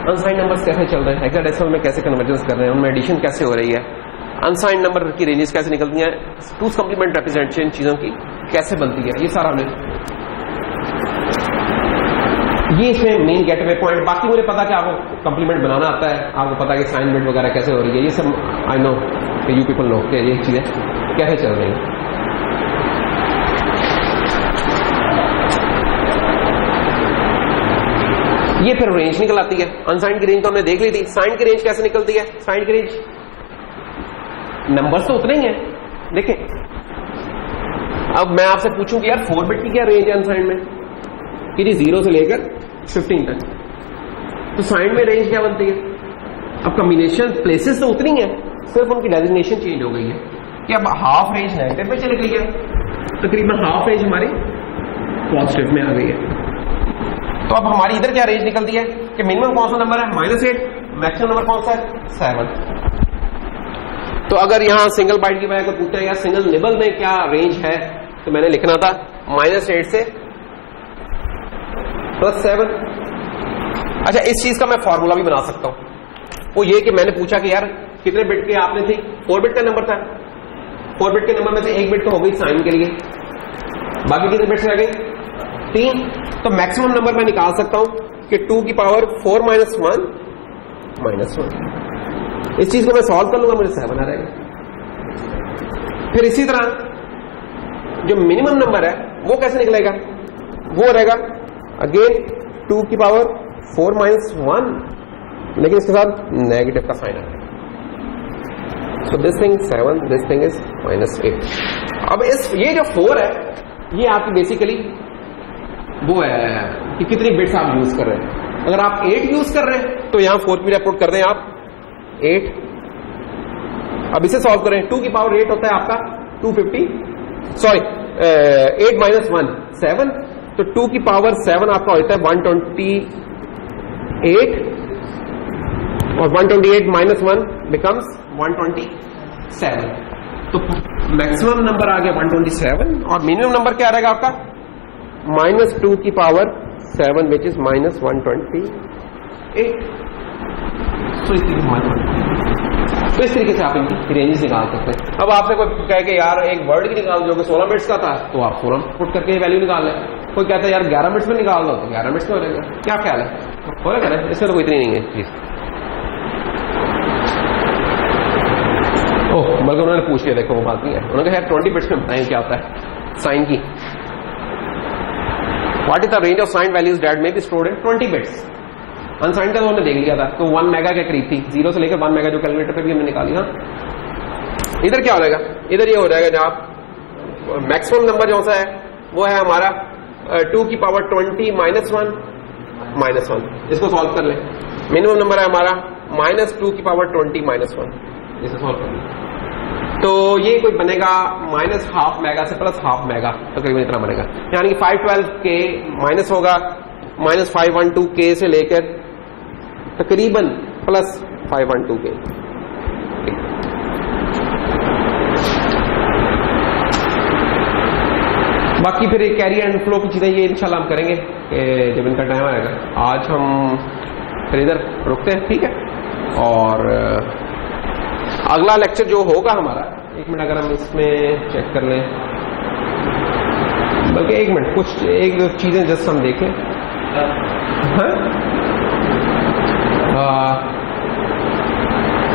अनसाइंड नंबर्स कैसे चल रहे हैं, हेक्साडेसिमल में कैसे कन्वर्जेंस कर रहे हैं, उनमें एडिशन कैसे हो रही है, अनसाइंड नंबर की रेंजेस कैसे निकलती हैं, टूज कॉम्प्लीमेंट रिप्रेजेंटेशन चीजों की कैसे बनती है, ये सारा हमने, ये इसमें मेन गेटवे पॉइंट। बाकी मुझे पता कि आपको कॉम्प्लीमेंट बनाना आता है, आपको पता है कि साइन बिट वगैरह कैसे हो रही है, ये सब I know you people know कि ये चीजें कैसे चल रही है। ये फिर रेंज निकल आती है। अनसाइंड की रेंज तो हमने देख ली थी, साइंड की रेंज कैसे निकलती है, साइंड की रेंज नंबर्स तो उतने ही है। देखें अब मैं आपसे पूछूं कि यार 4 बिट की क्या रेंज है अनसाइंड में, कि 0 से लेकर 15 तक, तो साइंड में रेंज क्या बनती है। अब कॉम्बिनेशन प्लेसेस तो उतनी है, सिर्फ उनकी डेजिग्नेशन चेंज हो गई है कि अब हाफ रेंज नेगेटिव में चली गई है, तकरीबन हाफ रेंज हमारी पॉजिटिव में आ गई है। तो अब हमारी इधर क्या रेंज निकलती है कि मिनिमम कौन सा नंबर है -8, मैक्सिमम नंबर कौन सा है 7। तो अगर यहां सिंगल बाइट की बजाय को पूछते हैं यार सिंगल निबल में क्या रेंज है, तो मैंने लिखना था -8 से +7। अच्छा, इस चीज का मैं फॉर्मूला भी बना सकता हूं। वो ये कि मैंने पूछा कि यार कितने बिट के आपने थी, 4 बिट का नंबर था, 4 बिट के नंबर में से 1 बिट तो हो गई साइन के लिए, बाकी कितने बिट्स रह गए 3। तो मैक्सिमम नंबर मैं निकाल सकता हूं कि 2 की पावर 4 - 1 -1। इस चीज को मैं सॉल्व कर लूंगा, मुझे 7 आ रहेगा। फिर इसी तरह जो मिनिमम नंबर है वो कैसे निकलेगा, वो रहेगा अगेन 2 की पावर 4 - 1, लेकिन इसके साथ नेगेटिव का साइन आएगा। So this thing 7, this thing is -8। अब इस ये जो 4 है ये आपकी बेसिकली वो है कि कितनी बिट्स आप यूज कर रहे हैं। अगर आप 8 यूज कर रहे हैं तो यहां 4 की पुट कर दें आप 8। अब इसे सॉल्व करें, 2 की पावर 8 होता है आपका 250, सॉरी 8 - 1 7, तो 2 की पावर 7 आपका होता है 128, और 128 - 1 बिकम्स 127। तो मैक्सिमम नंबर आ गया 127, और मिनिमम नंबर क्या रहेगा आपका -2 की पावर 7 विच इज -128। तो इस तरीके से आप इनकी रेंजेस निकाल सकते हैं। अब आपसे कोई कहे कि यार एक वर्ड की निकाल जो कि 16 बिट्स का था, तो आप 16 पुट करके वैल्यू निकाल लें। कोई कहता है यार 11 बिट्स में निकाल दो, तो 11 बिट्स में हो जाएगा। क्या ख्याल है, हो रहेगा ना, इसमें तो कोई इतनी नहीं है चीज। ओह, बल्कि उन्होंने पूछ लिया, देखो वो बात नहीं है, उन्होंने कहा यार 20 बिट्स में बताएं क्या होता है साइन की। What is the range of sine values that may be stored in 20 bits. Unsigned का तो हमने देख लिया था, तो 1 मेगा के करीब थी, 0 से लेकर 1 मेगा जो कैलकुलेटर पे भी हमने निकाली। हाँ, इधर क्या हो जाएगा, इधर ये हो जाएगा जनाब मैक्सिमम नंबर जो सा है वो है हमारा 2 की पावर 20 - 1 -1। इसको सॉल्व कर ले। मिनिमम नंबर है हमारा -2 की पावर 20 - 1। इसे सॉल्व कर ले तो ये कोई बनेगा -½ मेगा से +½ मेगा, तकरीबन इतना बनेगा। यानी कि 512 के माइनस होगा -512 के से लेकर तकरीबन +512 के। बाकी फिर कैरी एंड फ्लो की चीजें ये इंशाल्लाह हम करेंगे जब इनका टाइम आएगा। आज हम फिर इधर रुकते हैं, ठीक है। और अगला लेक्चर जो होगा हमारा, 1 मिनट अगर हम इसमें चेक कर लें, बल्कि 1 मिनट कुछ एक दो चीजें जस्ट हम देखें।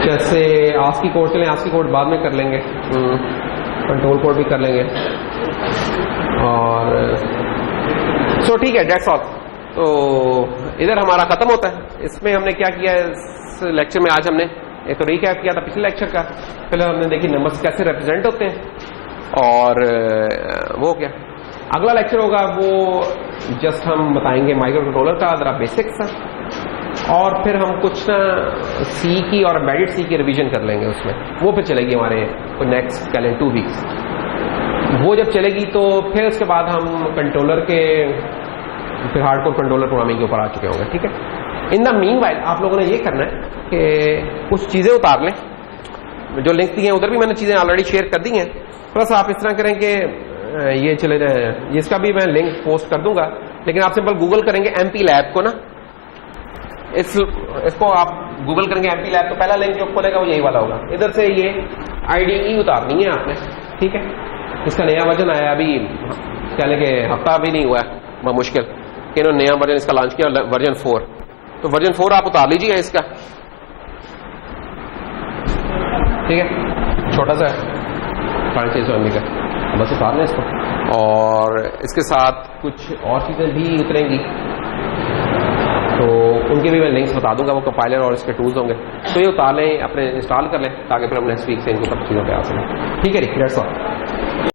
जैसे आस्की कोड चलें, आस्की कोड बाद में कर लेंगे, कंट्रोल कोड भी कर लेंगे, और सो ठीक है, डेट्स ऑल। तो इधर हमारा खत्म होता है। इसमें हमने क्या किया इस लेक्चर में, आज हमने एक तो रिकैप किया था पिछले लेक्चर का, पहले हमने देखी नंबर्स कैसे रिप्रेजेंट होते हैं, और वो क्या अगला लेक्चर होगा वो जस्ट हम बताएंगे माइक्रो कंट्रोलर का जरा बेसिक्स, और फिर हम कुछ ना सी की और एम्बेडेड सी की रिवीजन कर लेंगे उसमें, वो फिर चलेगी हमारे नेक्स्ट कैलेंडर 2 वीक्स। वो जब चलेगी तो फिर उसके बाद हम कंट्रोलर के फिर हार्डकोर कंट्रोलर प्रोग्रामिंग के ऊपर आ चुके होंगे, ठीक है। इन द मीनवाइल आप लोगों ने ये करना है कि कुछ चीजें उतार लें, जो लिंक दी हैं उधर भी मैंने चीजें ऑलरेडी शेयर कर दी हैं, प्लस आप इस तरह करें कि ये चले जाए, इसका भी मैं लिंक पोस्ट कर दूंगा, लेकिन आप सिंपल गूगल करेंगे एमपी लैब को ना, इसको आप गूगल करेंगे एमपी लैब तो पहला लिंक जो खोलेगा वो यही वाला होगा। इधर से ये आईडीई उतारनी है आपने, ठीक है। इसका नया वर्जन आया अभी, कहने के हफ्ता भी नहीं हुआ है, बहुत मुश्किल कि इन्होंने नया वर्जन इसका लॉन्च किया, वर्जन 4। तो वर्जन 4 आप उतार लीजिए इसका, ठीक है, छोटा सा है 650 MB का, बस उतार लें इसको। और इसके साथ कुछ और चीजें भी उतरेंगी तो उनके भी मैं लिंक्स बता दूंगा, वो कंपाइलर और इसके टूल्स होंगे, तो ये उतार लें, अपने इंस्टॉल कर लें, ताकि फिर हम नेक्स्ट वीक से इनको सब चीज़ों पे आ सकें, ठीक है। That's all.